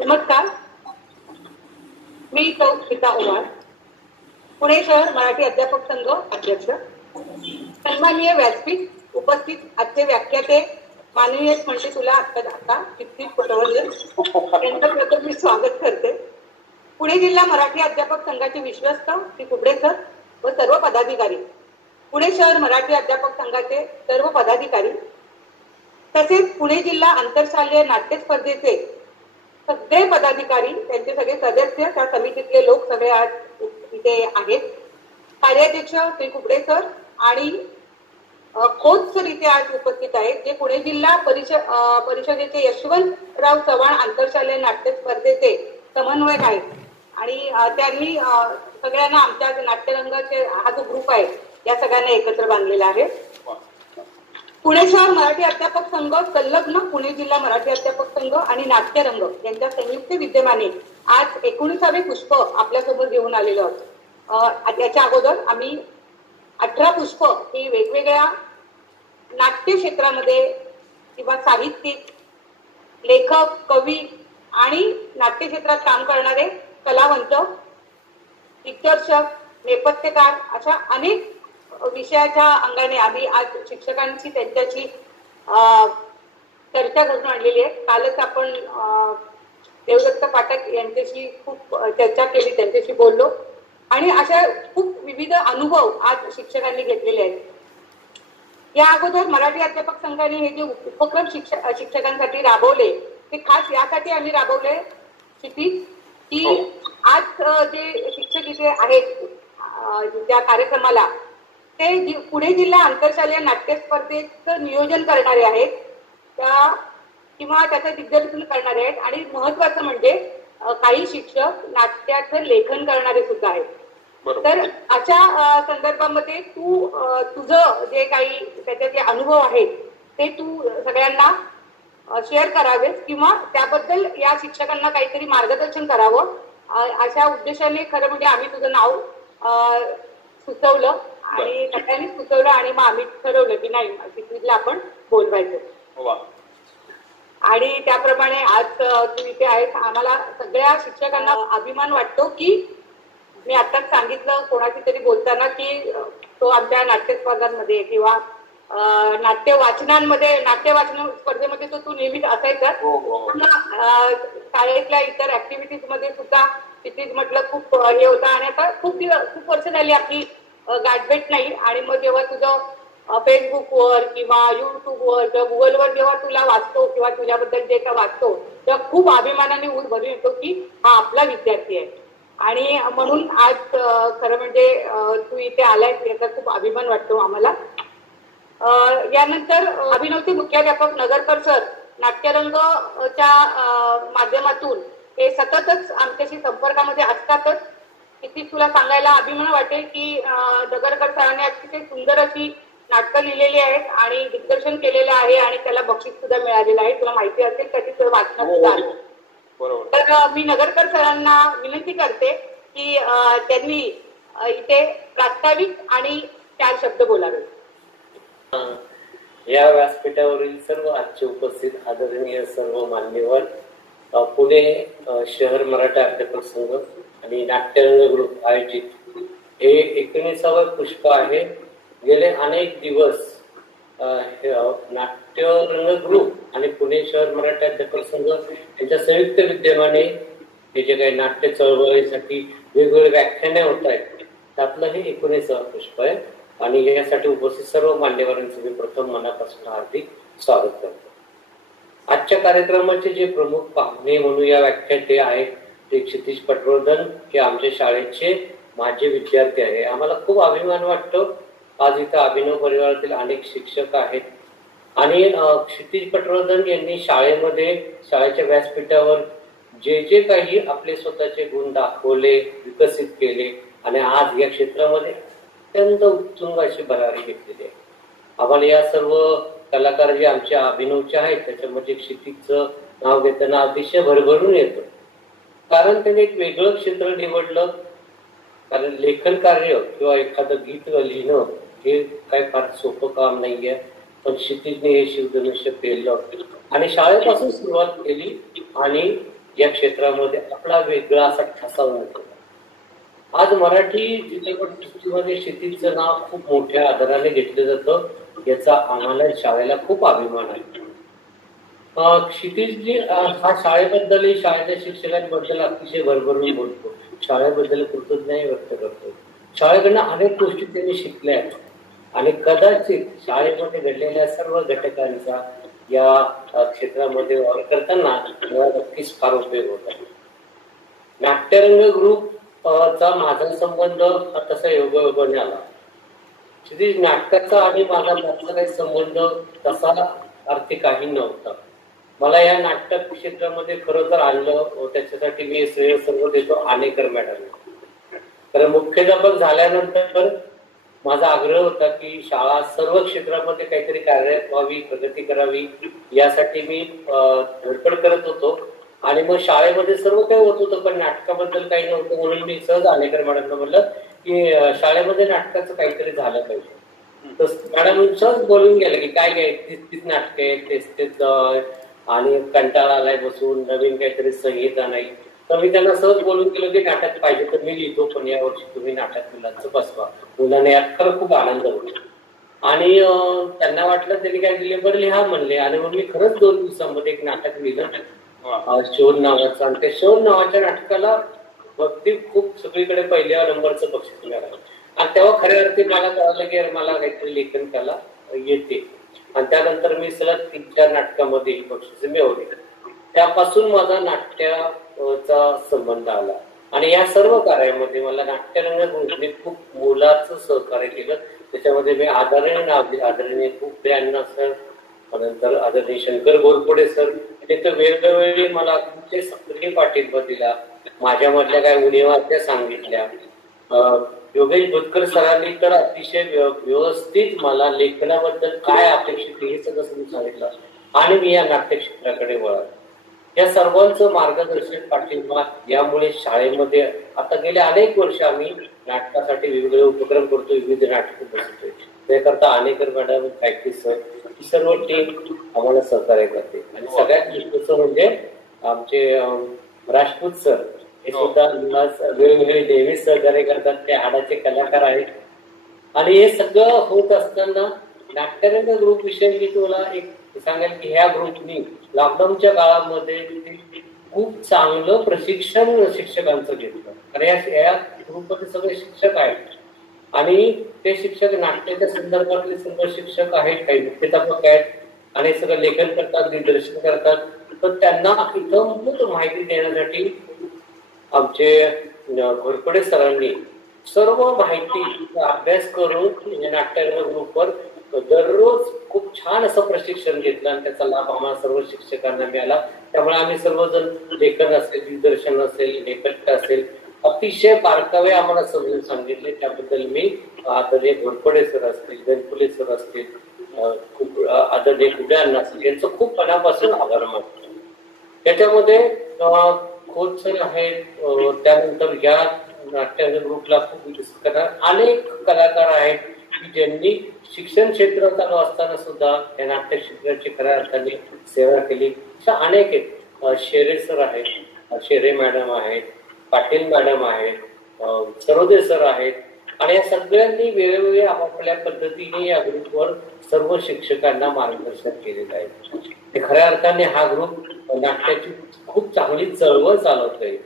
नमस्कार, मी सौ सीता उमार, पुणे शहर मराठी अध्यापक संघ अध्यक्ष. सन्माननीय व्यासपीठ उपस्थित आजचे व्याख्याते माननीय म्हणजे तुला आता किती पटवले त्यांचं प्रथम मी स्वागत करते. पुणे जिल्हा मराठी अध्यापक संघाचे विश्वस्त श्री कुबडे सर व सर्व पदाधिकारी, पुणे शहर मराठी अध्यापक संघाचे सर्व पदाधिकारी, तसेच पुणे जिल्हा आंतरशालेय नाट्य स्पर्धेचे सगळे पदाधिकारी, त्यांचे सगळे सदस्य, त्या समितीतले लोक सगळे आज इथे आहेत. कार्याध्यक्ष श्री कुबडे सर आणि खोत सर इथे आज उपस्थित आहेत, जे पुणे जिल्हा परिषदेचे यशवंतराव चव्हाण आंतरशालेय नाट्य स्पर्धेचे समन्वयक आहेत. आणि त्यांनी सगळ्यांना आमच्या नाट्यरंगाचे हा जो ग्रुप आहे या सगळ्यांना एकत्र बांधलेला आहे. पुणे शहर मराठी अध्यापक संघ, संलग्न पुणे जिल्हा मराठी अध्यापक संघ आणि नाट्यरंग यांच्या संयुक्त विद्यमाने आज 19वे पुष्प आपल्यासोबत घेऊन आलेलो आहोत. याच्या अगोदर आम्ही 18 पुष्प ही वेगवेगळ्या नाट्य क्षेत्रामध्ये किंवा साहित्यिक, लेखक, कवी आणि नाट्य क्षेत्रात काम करणारे कलावंत, दिग्दर्शक, नेपथ्यकार अशा अनेक विषयाच्या अंगाने आम्ही आज शिक्षकांची त्यांच्याशी चर्चा करून आणलेली आहे. कालच आपण देवदत्त पाठक यांच्याशी खूप चर्चा केली, त्यांच्याशी बोललो आणि अशा खूप विविध अनुभव आज शिक्षकांनी घेतलेले आहेत. या अगोदर मराठी अध्यापक संघाने हे जे उपक्रम शिक्षकांसाठी राबवले ते खास यासाठी आम्ही राबवले की आज जे शिक्षक इथे आहेत त्या कार्यक्रमाला ते पुणे जिल्हा आंतरशालेय नाट्य स्पर्धेचं नियोजन करणारे आहेत त्या किंवा त्याचं दिग्दर्शन करणारे आहेत. आणि महत्वाचं म्हणजे काही शिक्षक नाट्याचं लेखन करणारे सुद्धा आहेत. तर अशा संदर्भामध्ये तू तुझं जे काही त्याचे जे अनुभव आहेत ते तू सगळ्यांना शेअर करावेस किंवा त्याबद्दल या शिक्षकांना काहीतरी मार्गदर्शन करावं अशा उद्देशाने खरं म्हणजे आम्ही तुझं नाव सुचवलं आणि सगळ्यांनी सुचवलं आणि मग आम्ही ठरवलं की नाही तिथला आपण बोलवायचं. आणि त्याप्रमाणे आज तू इथे आहेस. आम्हाला सगळ्या शिक्षकांना अभिमान वाटतो की मी आताच सांगितलं कोणाशी तरी बोलताना की तो आमच्या नाट्य स्पर्धांमध्ये किंवा नाट्य वाचन स्पर्धेमध्ये तो तू नेहमीच असायचा. शाळेतल्या इतर ऍक्टिव्हिटीज मध्ये सुद्धा तिथे म्हटलं खूप हे होतं आणि आता खूप वर्ष झाली आपली गाठभेट नाही. आणि मग जेव्हा तुझं फेसबुकवर किंवा युट्यूबवर किंवा गुगलवर जेव्हा तुला वाचतो किंवा तुझ्याबद्दल जे काय वाचतो तेव्हा खूप अभिमानाने ऊर भरून येतो की हा आपला विद्यार्थी आहे. आणि म्हणून आज खरं म्हणजे तू इथे आलायस याचा खूप अभिमान वाटतो आम्हाला. यानंतर अभिनवचे मुख्याध्यापक नगरकर सर नाट्यरंगच्या माध्यमातून हे सततच आमच्याशी संपर्कामध्ये असतातच. किती तुला सांगायला अभिमान वाटेल की नगरकर सरांनी अतिशय सुंदर अशी नाटकं लिहिलेली आहेत आणि दिग्दर्शन केलेलं आहे आणि त्याला बक्षीस सुद्धा मिळालेलं आहे. तुला माहिती असेल त्याची तुला वाचनात सुद्धा आलं. तर मी नगरकर सरांना विनंती करते की त्यांनी इथे प्रास्ताविक आणि 4 शब्द बोलावे. या व्यासपीठावरील सर्व आजचे उपस्थित आदरणीय सर्व मान्यवर, पुणे शहर मराठा अध्यापक संघ आणि नाट्यरंग ग्रुप आयोजित हे 19वे पुष्प आहे. गेले अनेक दिवस नाट्यरंग ग्रुप आणि पुणे शहर मराठा अध्यापक संघ यांच्या संयुक्त विद्यमाने हे जे काही नाट्य चळवळीसाठी वेगवेगळे व्याख्याने होत आहेत त्यातलं हे 19वे पुष्प आहे. आणि यासाठी उपस्थित सर्व मान्यवरांचे मी प्रथम मनापासून हार्दिक स्वागत करतो. आजच्या कार्यक्रमाचे जे प्रमुख पाहुणे म्हणून या व्याख्याते आहेत ते क्षितिज पटवर्धन, हे आमच्या शाळेचे माझे विद्यार्थी आहे. आम्हाला खूप अभिमान वाटतो. आज इथं अभिनव परिवारातील अनेक शिक्षक आहेत आणि क्षितिज पटवर्धन यांनी शाळेमध्ये शाळेच्या व्यासपीठावर जे जे काही आपले स्वतःचे गुण दाखवले, विकसित केले आणि आज या क्षेत्रामध्ये अत्यंत उत्तुंग अशी भरारी घेतलेली आहे. आम्हाला या सर्व कलाकार जे आमच्या अभिनवचे आहेत त्याच्यामध्ये क्षितिजचं नाव घेताना अतिशय भरभरून येतं. कारण त्याने एक वेगळं क्षेत्र निवडलं. कारण लेखन कार्य किंवा एखादं गीत लिहिणं हे काही फार सोपं काम नाहीये. पण क्षितिजने हे शिवधनुष्य पेललं आणि शाळेपासून सुरुवात केली आणि या क्षेत्रामध्ये आपला वेगळा असा ठसा उमटवला. आज मराठी चित्रपटसृष्टीमध्ये क्षितिजचं नाव खूप मोठ्या आदराने घेतलं जातं, याचा आम्हाला शाळेला खूप अभिमान आहे. क्षितिजजी हा शाळेबद्दल, शाळेच्या शिक्षकांबद्दल अतिशय भरभरून बोलतो, शाळेबद्दल कृतज्ञता व्यक्त करतो. शाळेकडनं अनेक गोष्टी त्यांनी शिकल्या आहेत आणि कदाचित शाळेमध्ये घडलेल्या सर्व घटकांचा या क्षेत्रामध्ये वापर करताना मला नक्कीच फार उपयोग होता. नाट्यरंग ग्रुप चा माझा संबंध तसा योगायोगाने आला. क्षितिज नाटकाचा आणि माझा त्याचा काही संबंध तसा अर्थी काही नव्हता. मला या नाटक क्षेत्रामध्ये खरं तर आणलं त्याच्यासाठी मी श्रेय सर्व देतो आनेकर मॅडम. कारण मुख्याध्यापक झाल्यानंतर माझा आग्रह होता की शाळा सर्व क्षेत्रामध्ये काहीतरी कार्यरत व्हावी, प्रगती करावी, यासाठी मी धडपड करत होतो. आणि मग शाळेमध्ये सर्व काही होत होतं पण नाटकाबद्दल काही नव्हतं, म्हणून मी सहज आनेकर मॅडमला म्हणलं की शाळेमध्ये नाटकाचं काहीतरी झालं पाहिजे. तर मॅडम सहज बोलून गेलं की काय काय तीच नाटक आहे, तेच आणि कंटाळा आलाय बसून, नवीन काहीतरी संहिता नाही. तर मी त्यांना सहज बोलून गेलो की नाटक पाहिजे तर मी लिहितो, पण यावर्षी तुम्ही नाटक मुलांचं बसवा. मुलांना यात खरं खूप आनंद होतो. आणि त्यांना वाटलं त्यांनी काय दिले, बरं लिहा म्हणले. आणि मग मी खरंच 2 दिवसांमध्ये एक नाटक लिहिलं शोध नावाचं, आणि त्या शोध नावाच्या नाटकाला अगदी खूप सगळीकडे पहिल्या नंबरचं बक्षीस मिळालं. आणि तेव्हा खऱ्या अर्थी मला कळलं की मला काहीतरी लेखन कला येते. आणि त्यानंतर मी सलग 3-4 नाटकामध्ये बक्षीस मिळवली. त्यापासून माझा नाट्याचा संबंध आला. आणि या सर्व कार्यामध्ये मला नाट्यरंग ग्रुपने खूप मोलाचं सहकार्य केलं. त्याच्यामध्ये मी आदरणीय खूप अण्णा सर, नंतर आदरणीय शंकर गोरपुडे सर, ते तर वेगवेगळे मला सक्रिय पाठिंबा दिला. माझ्यामधल्या काय उणिवा त्या सांगितल्या. योगेश भुतकर सरांनी तर अतिशय व्यवस्थित मला लेखनाबद्दल काय अपेक्षित हे सगळं सांगितलं आणि मी या नाट्य क्षेत्राकडे वळालो. या सर्वांचं मार्गदर्शन, पाठिंबा यामुळे शाळेमध्ये आता गेले अनेक वर्ष आम्ही नाटकासाठी वेगवेगळे उपक्रम करतो, विविध नाटकं बसवतोय. त्याकरता आनेकर मॅडम, कायके सर, ही सर्व टीम आम्हाला सहकार्य करते. आणि सगळ्यात महत्त्वाचं म्हणजे आमचे राजपूत सर, हे सुद्धा वेगवेगळे नेहमी सहकार्य करतात. ते हाडाचे कलाकार आहेत. आणि हे सगळं होत असताना नाट्यरंग ग्रुप विषयी मी तुम्हाला एक सांगेल की ह्या ग्रुपनी लॉकडाऊनच्या काळामध्ये खूप चांगलं प्रशिक्षण शिक्षकांचं घेतलं. कारण या ग्रुपमध्ये सगळे शिक्षक आहेत आणि ते शिक्षक नाट्याच्या संदर्भातले सर्व शिक्षक आहेत, काही मुख्याध्यापक आहेत आणि सगळं लेखन करतात, दिग्दर्शन करतात. तर त्यांना इथं माहिती देण्यासाठी आमचे घोरपडे सरांनी सर्व माहिती अभ्यास करून नाट्यरंग ग्रुपवर दररोज खूप छान असं प्रशिक्षण घेतलं आणि त्याचा लाभ आम्हाला सर्व शिक्षकांना मिळाला. त्यामुळे आम्ही सर्वजण लेखन असेल, दिग्दर्शन असेल, लेखक असेल, अतिशय बारकावे आम्हाला समजून सांगितले. त्याबद्दल मी आदरणीय घोरपडे सर असतील, गणपुले सर असतील, आदरणीय कुबे अण्णा असतील, यांचं खूप मनापासून आभार मानतो. त्याच्यामध्ये खोत सर आहेत, त्यानंतर या नाट्य ग्रुपला खूप विकसित करणार अनेक कलाकार आहेत की ज्यांनी शिक्षण क्षेत्र चालू असताना सुद्धा या नाट्य क्षेत्राची खऱ्या अर्थाने सेवा केली. अशा अनेक आहेत. शेरे सर आहेत, शेरे मॅडम आहेत, पाटील मॅडम आहेत, सरोदे सर आहेत. आणि या सगळ्यांनी वेगवेगळ्या आपापल्या पद्धतीने या ग्रुपवर सर्व शिक्षकांना मार्गदर्शन केलेलं आहे. ते खऱ्या अर्थाने हा ग्रुप नाट्याची खूप चांगली चळवळ चालवतोय.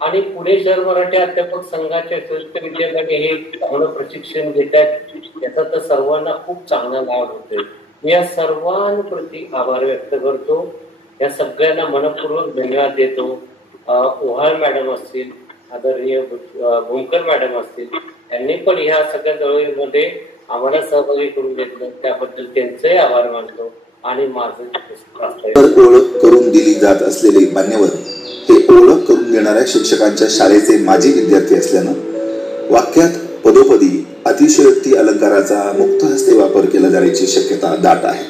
आणि पुणे शहर मराठी अध्यापक संघाच्या संयुक्त विद्यापीठाने हे चांगलं प्रशिक्षण घेत आहेत. याचा तर सर्वांना खूप चांगला लाभ होतोय. मी या सर्वांप्रती आभार व्यक्त करतो. या सगळ्यांना मनपूर्वक धन्यवाद देतो. ओहाळ मॅडम असतील, आदरणीय भूमकर मॅडम असतील, त्यांनी पण ह्या सगळ्या चळवळीमध्ये आम्हाला सहभागी करून घेतलं, त्याबद्दल त्यांचंही आभार मानतो. आणि माझं ओळख करून दिली जात असलेले मान्यवर हे ओळख करून देणाऱ्या शिक्षकांच्या शाळेचे माजी विद्यार्थी असल्यानं वाक्यात पदोपदी अतिशयोक्ती अलंकाराचा मुक्त हस्ते वापर केला जाण्याची शक्यता दाट आहे.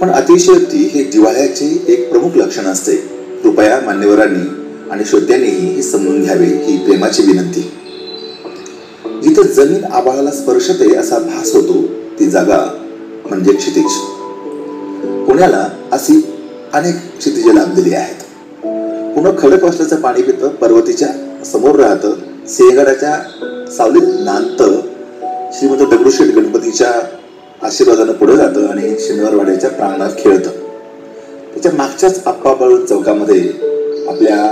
पण अतिशयोक्ती हे जिव्हाळ्याचे एक प्रमुख लक्षण असते. कृपया मान्यवरांनी आणि श्रोत्यांनीही हे समजून घ्यावे ही प्रेमाची विनंती. जिथं जमीन आभाळाला स्पर्शते असा भास होतो ती जागा म्हणजे क्षितिज. पुण्याला अशी अनेक क्षितिजे लाभलेली आहेत. सोनं खडक वाचल्याचं पाणी पितं, पर्वतीच्या समोर राहतं, सिंहगडाच्या सावलीत नांदतं, श्रीमंत दगडूशेठ गणपतीच्या आशीर्वादानं पुढे जातं आणि शनिवारवाड्याच्या प्रांगणात खेळतं. त्याच्या मागच्याच आप्पा बाळू चौकामध्ये आपल्या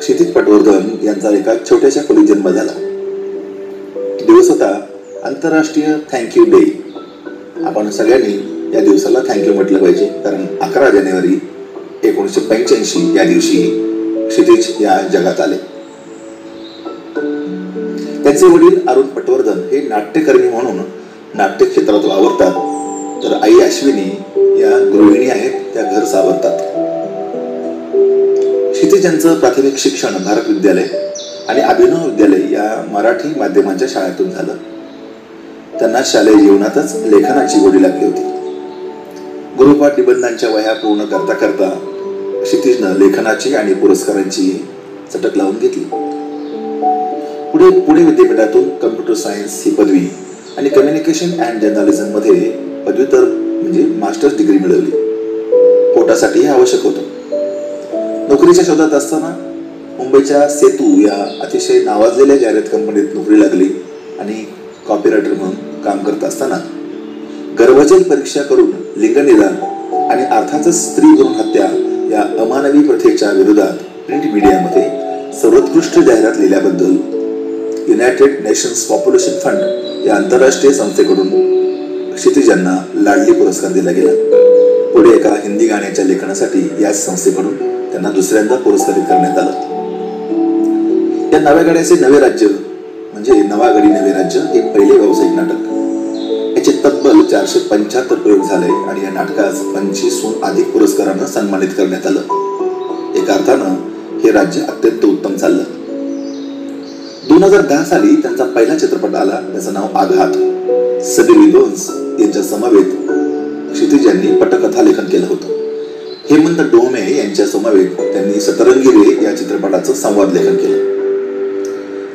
क्षितिज पटवर्धन यांचा एका छोट्याशा खोलीत जन्म झाला. दिवस होता आंतरराष्ट्रीय थँक्यू डे. आपण सगळ्यांनी या दिवसाला थँक्यू म्हटलं पाहिजे, कारण 11 जानेवारी 1985 या दिवशी क्षितिज या जगात आले. त्यांचे वडील अरुण पटवर्धन हे नाट्यकर्मी म्हणून नाट्य क्षेत्रात वावरतात, तर आई अश्विनी या गृहिणी आहेत, त्या घर सावरतात. क्षितिज यांचं प्राथमिक शिक्षण भारत विद्यालय आणि अभिनव विद्यालय या मराठी माध्यमांच्या शाळेतून झालं. त्यांना शालेय जीवनातच लेखनाची गोडी लागली होती. गृहपाठ निबंधांच्या वह्या पूर्ण करता करता क्षितिजनं लेखनाची आणि पुरस्कारांची चटक लावून घेतली. पुढे पुणे विद्यापीठातून कम्प्युटर सायन्स ही पदवी आणि कम्युनिकेशन अँड जर्नलिझम मध्ये पदव्युत्तर म्हणजे मास्टर्स डिग्री मिळवली. पोटासाठी हे आवश्यक होतं. नोकरीच्या शोधात असताना मुंबईच्या सेतू या अतिशय नावाजलेल्या जाहिरात कंपनीत नोकरी लागली आणि कॉपीरायटर म्हणून काम करत असताना गर्भजल परीक्षा करून लिंगनिदान आणि अर्थातच स्त्री भ्रूण हत्या या अमानवी प्रथेच्या विरोधात प्रिंट मीडियामध्ये सर्वोत्कृष्ट जाहिरात लिहिल्याबद्दल युनायटेड नेशन्स पॉप्युलेशन फंड या आंतरराष्ट्रीय संस्थेकडून क्षितिज यांना लाडली पुरस्कार दिला गेला. पुढे एका हिंदी गाण्याच्या लेखनासाठी याच संस्थेकडून त्यांना दुसऱ्यांदा पुरस्कारित करण्यात आलं. या नव्या गाड्याचे नवे राज्य म्हणजे नवा गडी नवे राज्य हे पहिले व्यावसायिक नाटक. याचे तब्बल 475 प्रयोग झाले आणि या नाटकास 25हून अधिक पुरस्कारांना सन्मानित करण्यात आलं. एका अर्थानं हे राज्य अत्यंत उत्तम चाललं. 2010 साली त्यांचा पहिला चित्रपट आला, त्याचं नाव आघात. समीर विद्वंस यांच्या समवेत क्षितिज यांनी पटकथा लेखन केलं होतं. हेमंत डोमे यांच्या समवेत त्यांनी सतरंगी रे या चित्रपटाचं संवाद लेखन केलं.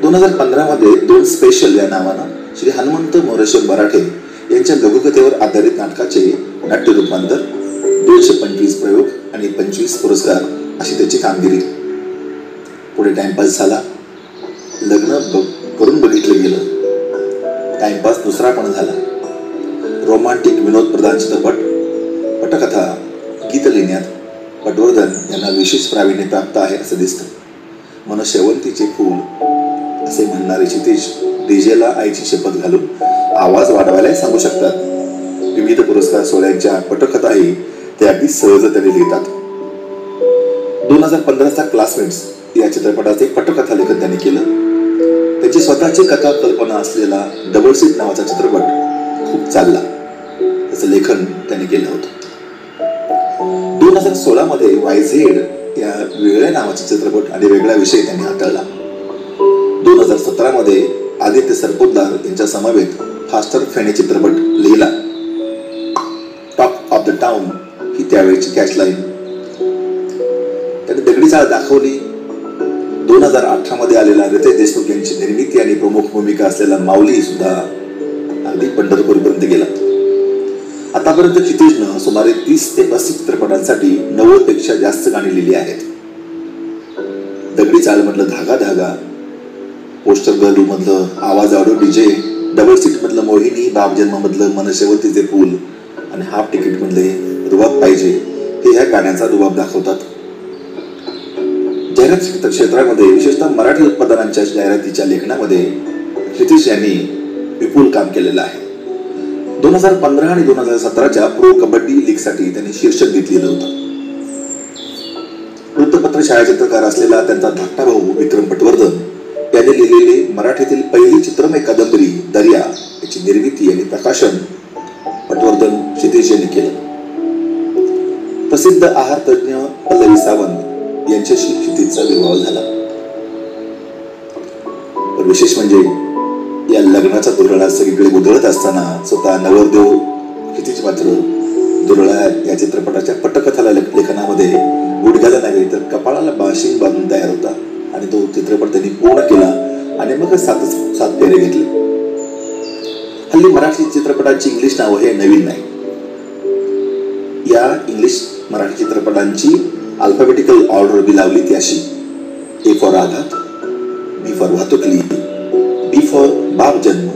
2015 मध्ये 2 स्पेशल या नावानं श्री हनुमंत मोरेश्वर मराठे यांच्या लघुकथेवर आधारित नाटकाचे नाट्य रूपांतर, 225 प्रयोग आणि 25 पुरस्कार अशी त्याची कामगिरी. पुढे टाइमपास झाला. लग्न करून बघितलं गेलं. टाइमपास दुसरा पण झाला. रोमांटिक विनोद प्रधान चित्रपट, पटकथा, गीत लिहिण्यात पटवर्धन यांना विशेष प्रावीण्य प्राप्त आहे असं दिसतं. मन शेवंतीचे फूल असे म्हणणारे क्षितिज डीजेला आईची शपथ घालून आवाज वाढवायलाही सांगू शकतात. विविध पुरस्कार सोहळ्यांच्या पटकथाही ते अगदी सहजतेने लिहितात. 2015चा क्लासमेट्स या चित्रपटाचे पटकथा लेखन त्यांनी केलं. त्याची स्वतःची कथा कल्पना असलेला डबल सीट नावाचा चित्रपट खूप चालला. त्याचं लेखन त्यांनी केलं होतं. 2016 मध्ये वायझेड या वेगळ्या नावाचा चित्रपट आणि वेगळा विषय त्यांनी हाताळला. 2017 मध्ये आदित्य सरपोतदार यांच्या समवेत फास्टर फेणे चित्रपट लिहिला. टॉक ऑफ द टाउन ही त्यावेळीची कॅचलाईन. त्यांनी दगडी चाळ दाखवली. 2018 मध्ये आलेला रितेश देशमुख यांची निर्मिती आणि प्रमुख भूमिका असलेला माऊली सुद्धा अगदी पंढरपूरपर्यंत गेला. आतापर्यंत क्षितिजनं सुमारे 30 ते 35 चित्रपटांसाठी 90 पेक्षा जास्त गाणी लिहिली आहेत. दगडी चाळ मधलं धागा धागा, पोस्टर गर्ल मधलं आवाज आडो डीजे, डबल सीट मधलं मोहिनी, बाप जन्म मधलं मन शेवंतीचे फूल आणि हाफ तिकीट मधले रुबाब पाहिजे हे ह्या गाण्यांचा रुबाब दाखवतात. जाहिरात क्षेत्रामध्ये विशेषतः मराठी उत्पादनांच्या जाहिरातीच्या लेखनामध्ये क्षितिज यांनी विपुल काम केलेलं आहे. 2015 आणि 2017च्या प्रो कबड्डी लीगसाठी त्यांनी शीर्षक घेतलेलं होतं. वृत्तपत्र छायाचित्रकार असलेला त्यांचा धाकटा भाऊ विक्रम पटवर्धन यांनी लिहिलेली मराठीतील पहिली चित्रमय कादंबरी दर्या याची निर्मिती आणि प्रकाशन पटवर्धन क्षितिज यांनी केलं. प्रसिद्ध आहार तज्ञ पल्लवी सावंत यांच्याशी क्षितिजचा विवाह झाला. पण विशेष म्हणजे या लग्नाचा दुरळा सगळीकडे उधळत असताना स्वतः नवरदेव क्षितिज मात्र दुरळा या चित्रपटाच्या पटकथाला लेखनामध्ये गुडघ्याला नव्हे तर कपाळाला बाशिंग बांधून तयार होता आणि तो चित्रपट त्यांनी पूर्ण केला आणि मग 7 फेरे घेतले. हल्ली मराठी चित्रपटांची इंग्लिश नावं हे नवीन नाही. या इंग्लिश मराठी चित्रपटांची अल्फाबेटिकल ऑर्डर बी लावली ती अशी आघात, बी फॉर वाहतुकली, बी फॉर बाप जन्म,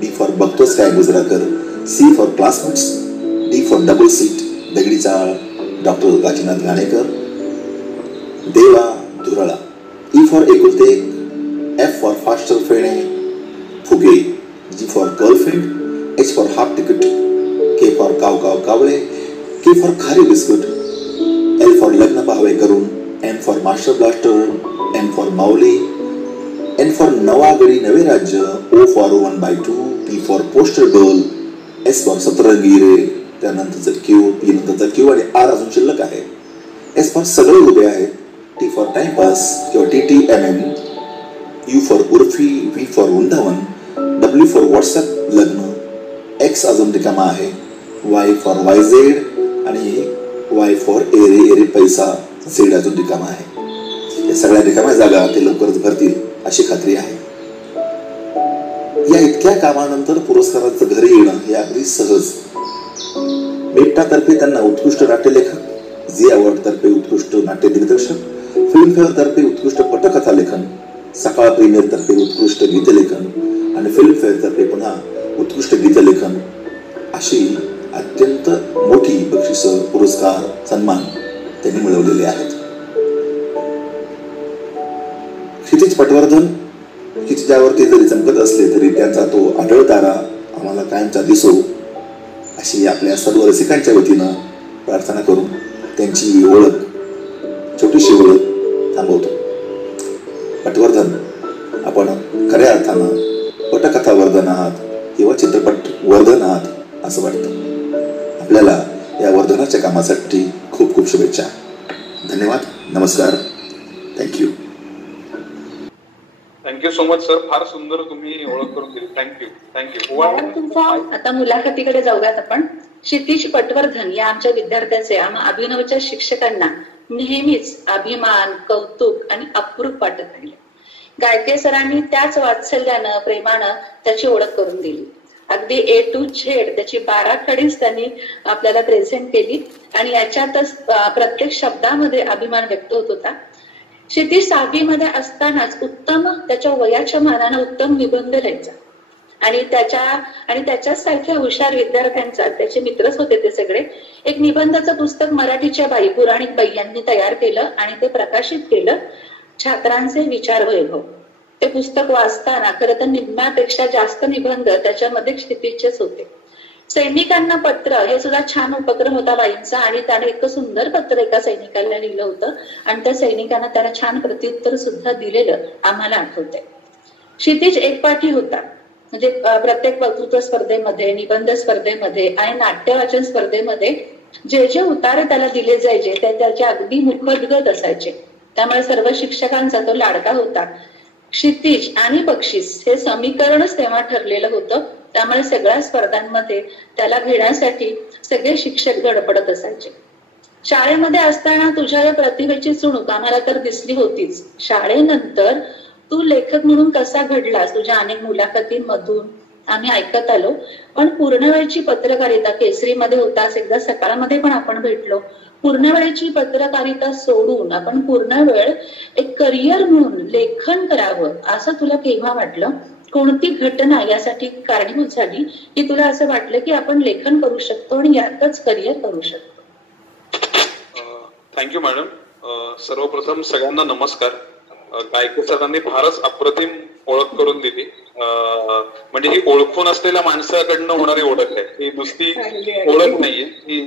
बी फॉर बघतोस काय गुजराकर, C for classmates, D for double seat Dagadi Chawl doctor Kashinath Ghanekar, देवा धुराळा, ई फॉर एकुलते एक, F for faster Fene Fugay, G for girlfriend, H for half ticket, K for काव काव कावळे, K for Khari biscuit, L for Lagna Pahave Karun, N for master blaster, N for Mauli, N for नवागडी नवे राज्य, O for 1/2, P for poster girl, S for Satrangi Re, त्यानंतरचं Q, P नंतरचा Q आणि R अजून शिल्लक आहे. एस फॉर सगळे उभे आहेत, टी फॉर टाइमपास किंवा TTMM, U for Urfi, V for Vrindavan, W for WhatsApp लग्न, एक्स अजून रिकामा आहे, वाय फॉर YZ आणि वाय फॉर एरे एरे पैसा, झेड अजून रिकामा आहे. या सगळ्या रिकाम्या जागा ते लवकरच भरतील अशी खात्री आहे. या इतक्या कामानंतर पुरस्काराचं घरी येणं हे अगदी सहज. मेप्टातर्फे त्यांना उत्कृष्ट नाट्यलेखक, झी अवॉर्ड तर्फे उत्कृष्ट नाट्य दिग्दर्शक, फिल्मफेअर तर्फे उत्कृष्ट पटकथा लेखन, सकाळ प्रीमियर तर्फे उत्कृष्ट गीतलेखन आणि फिल्मफेअर तर्फे पुन्हा उत्कृष्ट गीतलेखन अशी अत्यंत मोठी बक्षिसं, पुरस्कार, सन्मान त्यांनी मिळवलेले आहेत. क्षितिज पटवर्धन क्षितिजावरती जरी चमकत असले तरी त्यांचा तो आढळ तारा आम्हाला कायमचा दिसो अशी आपल्या सर्व रसिकांच्या वतीनं प्रार्थना करून त्यांची ओळख, छोटीशी ओळख थांबवतो. पटवर्धन, आपण खऱ्या अर्थानं पटकथा वर्धन आहात किंवा चित्रपट वर्धन आहात असं वाटतं. आपल्याला या वर्धनाच्या कामासाठी खूप खूप शुभेच्छा. धन्यवाद. नमस्कार. Thank you. Thank you so much sir. फार सुंदर तुम्ही ओळख करून दिली. थँक्यू. आता मुलाखतीकडे जाऊयात आपण. क्षितिज पटवर्धन या आमच्या विद्यार्थ्याचे आम्हा अभिनवच्या शिक्षकांना नेहमीच अभिमान, कौतुक आणि अप्रूप वाटत राहिले. गायके सरांनी त्याच वात्सल्यानं, प्रेमानं त्याची ओळख करून दिली. अगदी A to Z त्याची 12 खडीच त्यांनी आपल्याला प्रेझेंट केली आणि याच्यातच प्रत्येक शब्दामध्ये अभिमान व्यक्त होत होता. क्षितिज 6वी मध्ये असतानाच उत्तम, त्याच्या वयाच्या मानानं उत्तम निबंध लिहायचा आणि त्याच्याच सारख्या हुशार विद्यार्थ्यांचा, त्याचे मित्रच होते ते सगळे, एक निबंधाचं पुस्तक मराठीच्या बाई, पुराणिक बाई यांनी तयार केलं आणि ते प्रकाशित केलं, छात्रांचे विचार वैभव. ते पुस्तक वाचताना खरं तर निम्म्यापेक्षा जास्त निबंध त्याच्यामध्ये क्षितिजचेच होते. सैनिकांना पत्र हे सुद्धा छान उपक्रम होता बाईंचा आणि त्याने इतकं सुंदर पत्र एका सैनिकाला लिहिलं होतं आणि त्या सैनिकांना त्याला छान प्रत्युत्तर सुद्धा दिलेलं आम्हाला आठवतंय. क्षितिज एकपाठी होता. म्हणजे प्रत्येक वक्तृत्व स्पर्धेमध्ये, निबंध स्पर्धेमध्ये आणि नाट्यवाचन स्पर्धेमध्ये जे जे उतारे त्याला दिले जायचे ते त्याचे अगदी मुखोद्गत असायचे. त्यामुळे सर्व शिक्षकांचा तो लाडका होता. क्षितिज आणि बक्षीस हे समीकरणच तेव्हा ठरलेलं होतं. त्यामुळे सगळ्या स्पर्धांमध्ये त्याला घेण्यासाठी सगळे शिक्षक धडपडत असायचे. शाळेमध्ये असताना तुझ्या या प्रतिभेची चुणूक आम्हाला तर दिसली होतीच. शाळेनंतर तू लेखक म्हणून कसा घडलास तुझ्या अनेक मुलाखतींमधून आम्ही ऐकत आलो. पण पूर्णवेळची पत्रकारिता, केसरीमध्ये होतास, एकदा सकाळमध्ये पण आपण भेटलो. पूर्णवेळची पत्रकारिता सोडून आपण पूर्णवेळ एक करिअर म्हणून लेखन करावं असं तुला केव्हा वाटलं? कोणती घटना यासाठी कारणीभूत झाली की तुला असं वाटलं की आपण लेखन करू शकतो आणि यातच करिअर करू शकतो? Thank you madam. सर्वप्रथम सगळ्यांना नमस्कार. गायके सरांनी फारच अप्रतिम ओळख करून दिली. म्हणजे ही ओळखून असलेल्या माणसाकडनं होणारी ओळख आहे, ही नुसती ओळख नाहीये, ही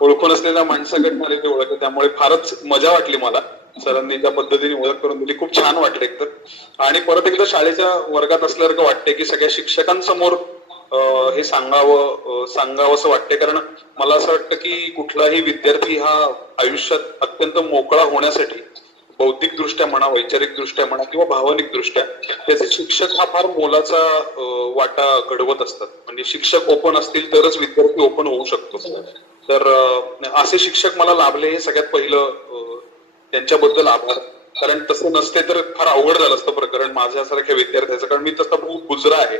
ओळखून असलेल्या माणसाकडनं आलेली ओळख आहे. त्यामुळे फारच मजा वाटली मला. सरांनी ज्या पद्धतीने ओळख करून दिली खूप छान वाटलं एकतर. आणि परत एकदा शाळेच्या वर्गात असल्यासारखं वाटतंय की सगळ्या शिक्षकांसमोर हे सांगावं असं वाटतंय. कारण मला असं वाटतं की कुठलाही विद्यार्थी हा आयुष्यात अत्यंत मोकळा होण्यासाठी बौद्धिक दृष्ट्या म्हणा, वैचारिक दृष्ट्या म्हणा किंवा भावनिक दृष्ट्या त्याचे शिक्षक हा फार मोलाचा वाटा घडवत असतात. म्हणजे शिक्षक ओपन असतील तरच विद्यार्थी ओपन होऊ शकतो. तर असे शिक्षक मला लाभले हे सगळ्यात पहिलं त्यांच्याबद्दल आभार. कारण तसं नसते तर फार अवघड झालं असतं प्रकरण माझ्यासारख्या विद्यार्थ्याचं. कारण मी तसा खूप गुजरा आहे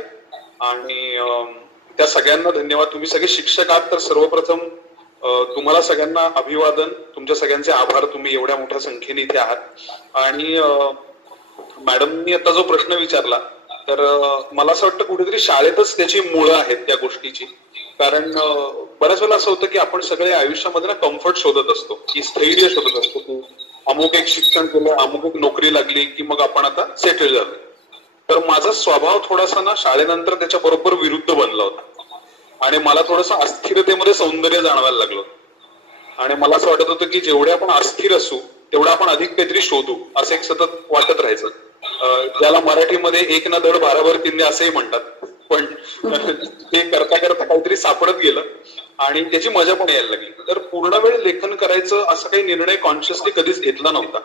आणि त्या सगळ्यांना धन्यवाद. तुम्ही सगळे शिक्षक आहात तर सर्वप्रथम तुम्हाला सगळ्यांना अभिवादन, तुमच्या सगळ्यांचे आभार, तुम्ही एवढ्या मोठ्या संख्येने इथे आहात. आणि मॅडमनी आता जो प्रश्न विचारला तर मला असं वाटतं कुठेतरी शाळेतच त्याची मुळं आहेत त्या गोष्टीची. कारण बऱ्याच वेळेला असं होतं की आपण सगळे आयुष्यामध्ये ना कम्फर्ट शोधत असतो, की स्थैर्य शोधत असतो, की अमुक एक शिक्षण केलं, अमुक एक नोकरी लागली की मग आपण आता सेटल झालो. तर माझा स्वभाव थोडासा ना शाळेनंतर त्याच्या बरोबर विरुद्ध बनला होता आणि मला थोडंसं अस्थिरतेमध्ये सौंदर्य जाणवायला लागलं. आणि मला असं वाटत होतं की जेवढे आपण अस्थिर असू तेवढं आपण अधिक काहीतरी शोधू, असं एक सतत वाटत राहायचं. ज्याला मराठीमध्ये एक ना धड भाराभर किल्ले असंही म्हणतात. पण ते करता करता काहीतरी सापडत गेलं आणि त्याची मजा पण यायला लागली. तर पूर्ण वेळ लेखन करायचं असा काही निर्णय कॉन्शियसली कधीच घेतला नव्हता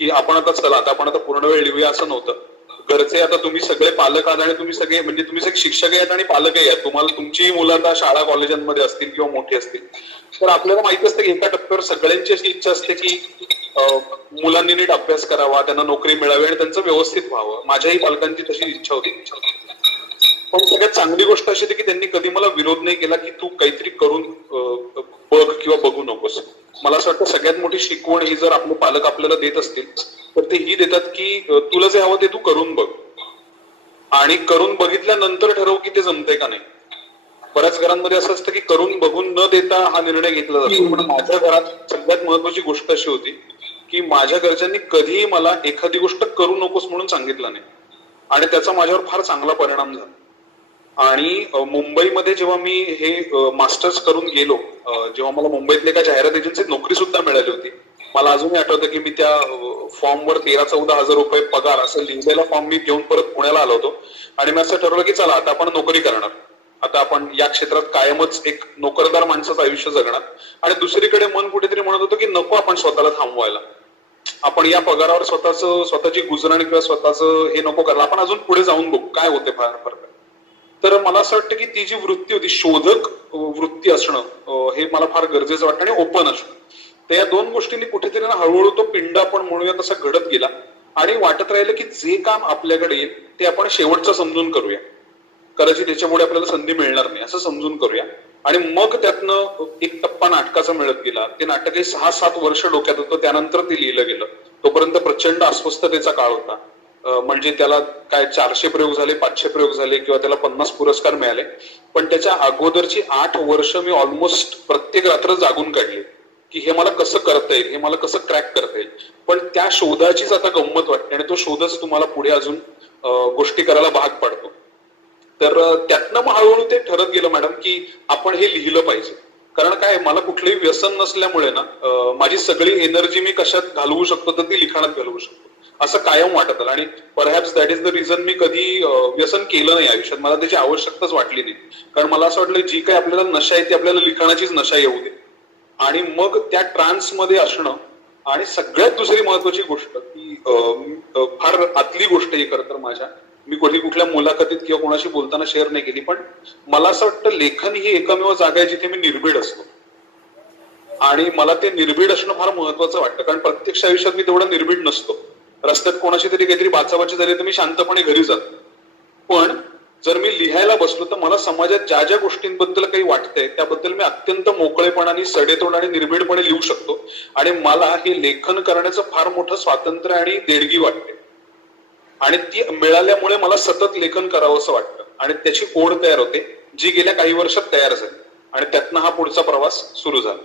की आपण आता चला आता आपण आता पूर्ण वेळ लिहूया, असं नव्हतं. घरचे आता तुम्ही सगळे पालक आहात आणि तुम्ही सगळे म्हणजे तुम्ही सगळे शिक्षक आहेत आणि पालकही आहेत, तुम्हाला तुमची मुलं आता शाळा कॉलेजांमध्ये असतील किंवा मोठी असतील, तर आपल्याला माहित असतं की एका टप्प्यावर सगळ्यांची अशी इच्छा असते की मुलांनी नीट अभ्यास करावा, त्यांना नोकरी मिळावी आणि त्यांचं व्यवस्थित व्हावं. माझ्याही पालकांची तशी इच्छा होती. पण सगळ्यात चांगली गोष्ट अशी होती की त्यांनी कधी मला विरोध नाही केला की तू काहीतरी करून बघ किंवा बघू नकोस. मला असं वाटतं सगळ्यात मोठी शिकवण ही जर आपले पालक आपल्याला देत असतील तर ते ही देतात की तुला जे हवं ते तू करून बघ आणि करून बघितल्यानंतर ठरव की ते जमतंय का नाही. बऱ्याच घरांमध्ये असं असतं की करून बघून न देता हा निर्णय घेतला जातो. पण माझ्या घरात सगळ्यात महत्वाची गोष्ट अशी होती की माझ्या घरच्यांनी कधीही मला एखादी गोष्ट करू नकोस म्हणून सांगितलं नाही आणि त्याचा माझ्यावर फार चांगला परिणाम झाला. आणि मुंबईमध्ये जेव्हा मी हे मास्टर्स करून गेलो, जेव्हा मला मुंबईतल्या एका जाहिरात एजन्सीत नोकरी सुद्धा मिळाली होती. मला अजूनही आठवतं की मी त्या फॉर्मवर 13-14 हजार रुपये पगार असं लिहिलेला फॉर्म मी घेऊन परत पुण्याला आलो होतो आणि मी असं ठरवलं की चला आता आपण नोकरी करणार, आता आपण या क्षेत्रात कायमच एक नोकरदार माणसाचं आयुष्य जगणार. आणि दुसरीकडे मन कुठेतरी म्हणत होतं की नको आपण स्वतःला थांबवायला, आपण या पगारावर स्वतःची गुजरण किंवा स्वतःचं हे नको करायला, आपण अजून पुढे जाऊन बघू काय होते फार फरक. तर मला असं वाटतं की ती जी वृत्ती होती, शोधक वृत्ती असणं, हे मला फार गरजेचं वाटतं आणि ओपन असणं. तर या दोन गोष्टींनी कुठेतरी ना हळूहळू तो पिंड आपण म्हणूया तसा घडत गेला आणि वाटत राहिलं की जे काम आपल्याकडे येईल ते आपण शेवटचं समजून करूया, कदाचित त्याच्यामुळे आपल्याला संधी मिळणार नाही असं समजून करूया. आणि मग त्यातनं एक टप्पा नाटकाचा मिळत गेला. ते नाटक हे 6-7 वर्ष डोक्यात होतं, त्यानंतर ते लिहिलं गेलं. तोपर्यंत प्रचंड अस्वस्थतेचा काळ होता. म्हणजे त्याला काय 400 प्रयोग झाले, 500 प्रयोग झाले किंवा त्याला 50 पुरस्कार मिळाले. पण त्याच्या अगोदरची 8 वर्ष मी ऑलमोस्ट प्रत्येक रात्र जागून काढली की हे मला कसं करता येईल, हे मला कसं क्रॅक करता येईल. पण त्या शोधाचीच आता गंमत वाटते आणि तो शोधच तुम्हाला पुढे अजून गोष्टी करायला भाग पाडतो. तर त्यातनं मग हळूहळू ते ठरत गेलं मॅडम की आपण हे लिहिलं पाहिजे. कारण काय, मला कुठलंही व्यसन नसल्यामुळे ना माझी सगळी एनर्जी मी कशात घालवू शकतो तर ती लिखाणात घालवू शकतो असं कायम वाटत आलं. आणि perhaps that is the reason मी कधी व्यसन केलं नाही आयुष्यात. मला त्याची आवश्यकताच वाटली नाही. कारण मला असं वाटलं जी काही आपल्याला नशा आहे ती आपल्याला लिखाणाचीच नशा येऊ दे. आणि मग त्या ट्रान्समध्ये असणं. आणि सगळ्यात दुसरी महत्वाची गोष्ट की फार आतली गोष्ट ही खरं तर माझ्या, मी कुठल्या मुलाखतीत किंवा कोणाशी बोलताना शेअर नाही केली, पण मला असं वाटतं लेखन ही एकमेव जागा आहे जिथे मी निर्भीड असतो. आणि मला ते निर्भीड असणं फार महत्वाचं वाटतं. कारण प्रत्यक्ष आयुष्यात मी तेवढा निर्भीड नसतो. रस्त्यात कोणाशी तरी काहीतरी बाचाबाची झाली तर मी शांतपणे घरी जातो. पण जर मी लिहायला बसलो तर मला समाजात ज्या ज्या गोष्टींबद्दल काही वाटतंय त्याबद्दल मी अत्यंत मोकळेपणाने, सडेतोड आणि निर्भीडपणे लिहू शकतो. आणि मला हे लेखन करण्याचं फार मोठं स्वातंत्र्य आणि देणगी वाटते. आणि ती मिळाल्यामुळे मला सतत लेखन करावं असं वाटतं आणि त्याची ओढ तयार होते जी गेल्या काही वर्षात तयार झाली आणि त्यातनं हा पुढचा प्रवास सुरू झाला.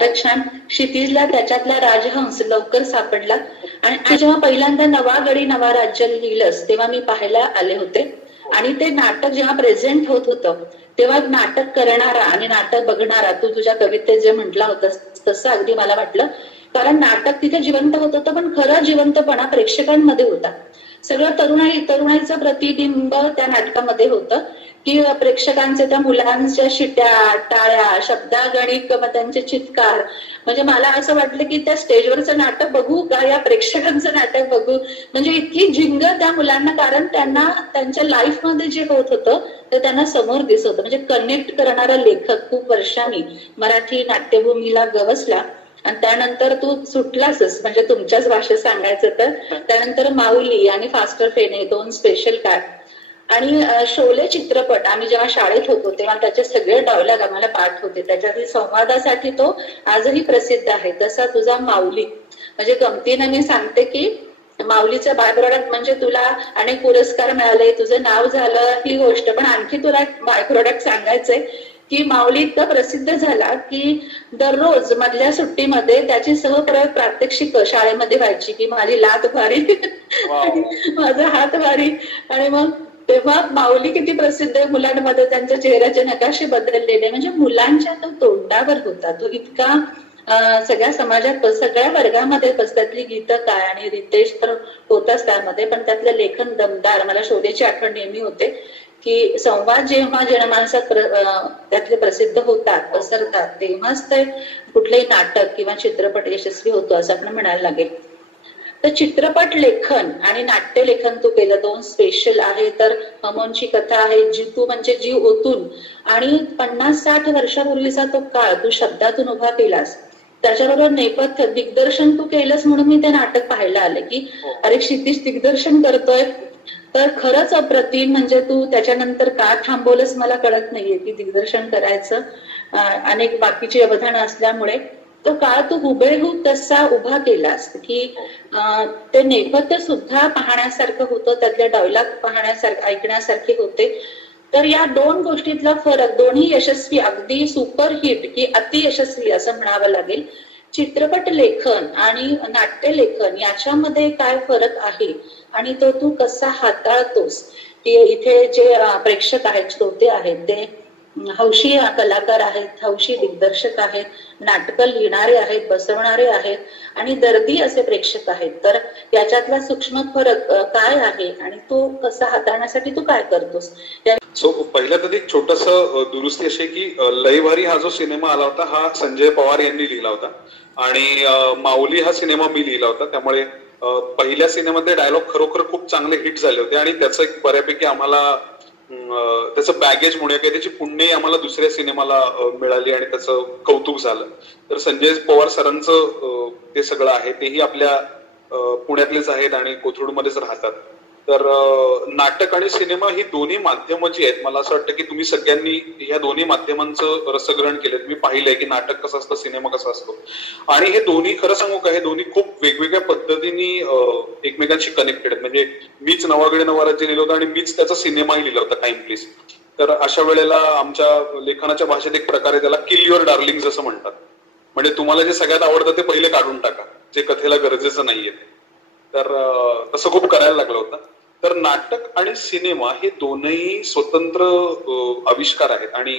छान. क्षितिजला त्याच्यातला राजहंस लवकर सापडला. आणि जेव्हा पहिल्यांदा नवा गडी नवा राज्य लिहिलंस तेव्हा मी पाहायला आले होते आणि ते नाटक जेव्हा प्रेझेंट होत होतं तेव्हा नाटक करणारा आणि नाटक बघणारा, तू तुझ्या कवितेत जे म्हटला होतास तसं अगदी मला वाटलं. कारण नाटक तिथे जिवंत होत होतं पण खरा जिवंतपणा प्रेक्षकांमध्ये होता. सगळं तरुणाईचं प्रतिबिंब त्या नाटकामध्ये होतं की प्रेक्षकांचे, त्या मुलांच्या शिट्या, टाळ्या, शब्दागणिक, त्यांचे चित्कार. म्हणजे मला असं वाटलं की त्या स्टेजवरचं नाटक बघू का या प्रेक्षकांचं नाटक बघू. म्हणजे इतकी झिंग त्या मुलांना, कारण त्यांना त्यांच्या लाईफमध्ये जे होत होतं ते त्यांना समोर दिसत होतं. म्हणजे कनेक्ट करणारा लेखक खूप वर्षांनी मराठी नाट्यभूमीला गवसला. आणि त्यानंतर तू सुटलासच, म्हणजे तुमच्याच भाषेत सांगायचं तर त्यानंतर माऊली आणि फास्टर फेणे 2 स्पेशल काळ. आणि शोले चित्रपट आम्ही जेव्हा शाळेत होतो तेव्हा त्याचे सगळे डायलॉग आम्हाला पाठ होते. त्याच्यातील संवादासाठी तो आजही प्रसिद्ध आहे. तसा तुझा माऊली, म्हणजे गमतीने मी सांगते की माऊलीचं बाय प्रोडक्ट म्हणजे तुला अनेक पुरस्कार मिळाले, तुझं नाव झालं ही गोष्ट, पण आणखी तुला बाय प्रोडक्ट सांगायचंय की माऊली इतका प्रसिद्ध झाला की दररोज मधल्या सुट्टीमध्ये त्याची सहप्रयोग प्रात्यक्षिक शाळेमध्ये व्हायची की माझी लात भारी माझा हात भारी. आणि मग तेव्हा माऊली किती प्रसिद्ध आहे मुलांमध्ये, त्यांच्या चेहऱ्याचे नकाशे बदललेले, म्हणजे मुलांच्या तो तोंडावर होता. तो इतका सगळ्या समाजात सगळ्या वर्गामध्ये त्यातली गीतं काय आणि रितेश तर होताच त्यामध्ये, पण त्यातलं लेखन दमदार. मला शोधेची आठवण नेहमी होते की संवाद जेव्हा जनमानसात त्यातले प्रसिद्ध होतात, पसरतात, तेव्हाच ते कुठलेही नाटक किंवा चित्रपट यशस्वी होतो असं आपण म्हणायला लागेल. तर चित्रपट लेखन आणि नाट्य लेखन तू केलं, दोन स्पेशल आहे. तर ममोनची कथा आहे, तू म्हणजे जीव ओतून, आणि 50-60 वर्षापूर्वीचा तो काळ तू शब्दातून उभा केलास. त्याच्याबरोबर नेपथ्य दिग्दर्शन तू केलंस म्हणून मी ते नाटक पाहायला आले की अरे क्षितिज दिग्दर्शन करतोय. तर खरंच अप्रतिम. म्हणजे तू त्याच्यानंतर का थांबवलंस मला कळत नाहीये की दिग्दर्शन करायचं, अनेक बाकीची अवधानं असल्यामुळे तो काळ तू हुबेहूब तसा उभा केलास की ते नेपथ्य सुद्धा पाहण्यासारखं होतं, त्यातले डायलॉग पाहण्यासारखं ऐकण्यासारखे होते. तर या दोन गोष्टीतला फरक, दोन्ही यशस्वी, अगदी सुपरहिट की अतियशस्वी असं म्हणावं लागेल. चित्रपट लेखन आणि नाट्य लेखन याच्यामध्ये काय फरक आहे आणि तो तू कसा हाताळतोस? इथे जे प्रेक्षक आहेत, श्रोते आहेत, ते हौशी कलाकार आहेत, हौशी दिग्दर्शक आहेत, नाटकं लिहिणारे आहेत, बसवणारे आहेत आणि दर्दी असे प्रेक्षक आहेत. तर याच्यातला सूक्ष्म फरक काय आहे आणि तो कसा हाताळण्यासाठी तू काय करतोस? पहिल्यात एक छोटस दुरुस्ती अशी की लयभारी हा जो सिनेमा आला होता हा संजय पवार यांनी लिहिला होता आणि माऊली हा सिनेमा मी लिहिला होता. त्यामुळे पहिल्या सिनेमातले डायलॉग खरोखर खूप चांगले हिट झाले होते आणि त्याचं एक बऱ्यापैकी आम्हाला त्याचं बॅगेज म्हणूया की त्याची पुण्यही आम्हाला दुसऱ्या सिनेमाला मिळाली आणि त्याचं कौतुक झालं. तर संजय पवार सरांचं ते सगळं आहे तेही आपल्या पुण्यातलेच आहेत आणि कोथरूडमध्येच राहतात. तर नाटक आणि सिनेमा ही दोन्ही माध्यमं जी आहेत, मला असं वाटतं की तुम्ही सगळ्यांनी ह्या दोन्ही माध्यमांचं रसग्रहण केलं. मी पाहिलंय की नाटक कसं असतं, सिनेमा कसा असतो, आणि हे दोन्ही खरं सांगू का, हे दोन्ही खूप वेगवेगळ्या पद्धतीने एकमेकांशी कनेक्टेड आहेत. म्हणजे मीच नवागडे नवाराज्य लिहिलं होतं आणि मीच त्याचा सिनेमाही लिहिला होता टाइम प्लीज. तर अशा वेळेला आमच्या लेखनाच्या भाषेत एक प्रकारे त्याला किल युअर डार्लिंग्स असं म्हणतात. म्हणजे तुम्हाला जे सगळ्यात आवडतं ते पहिले काढून टाका, जे कथेला गरजेचं नाहीये. तर तसं खूप करायला लागलं होतं. तर नाटक आणि सिनेमा हे दोनही स्वतंत्र आविष्कार आहेत आणि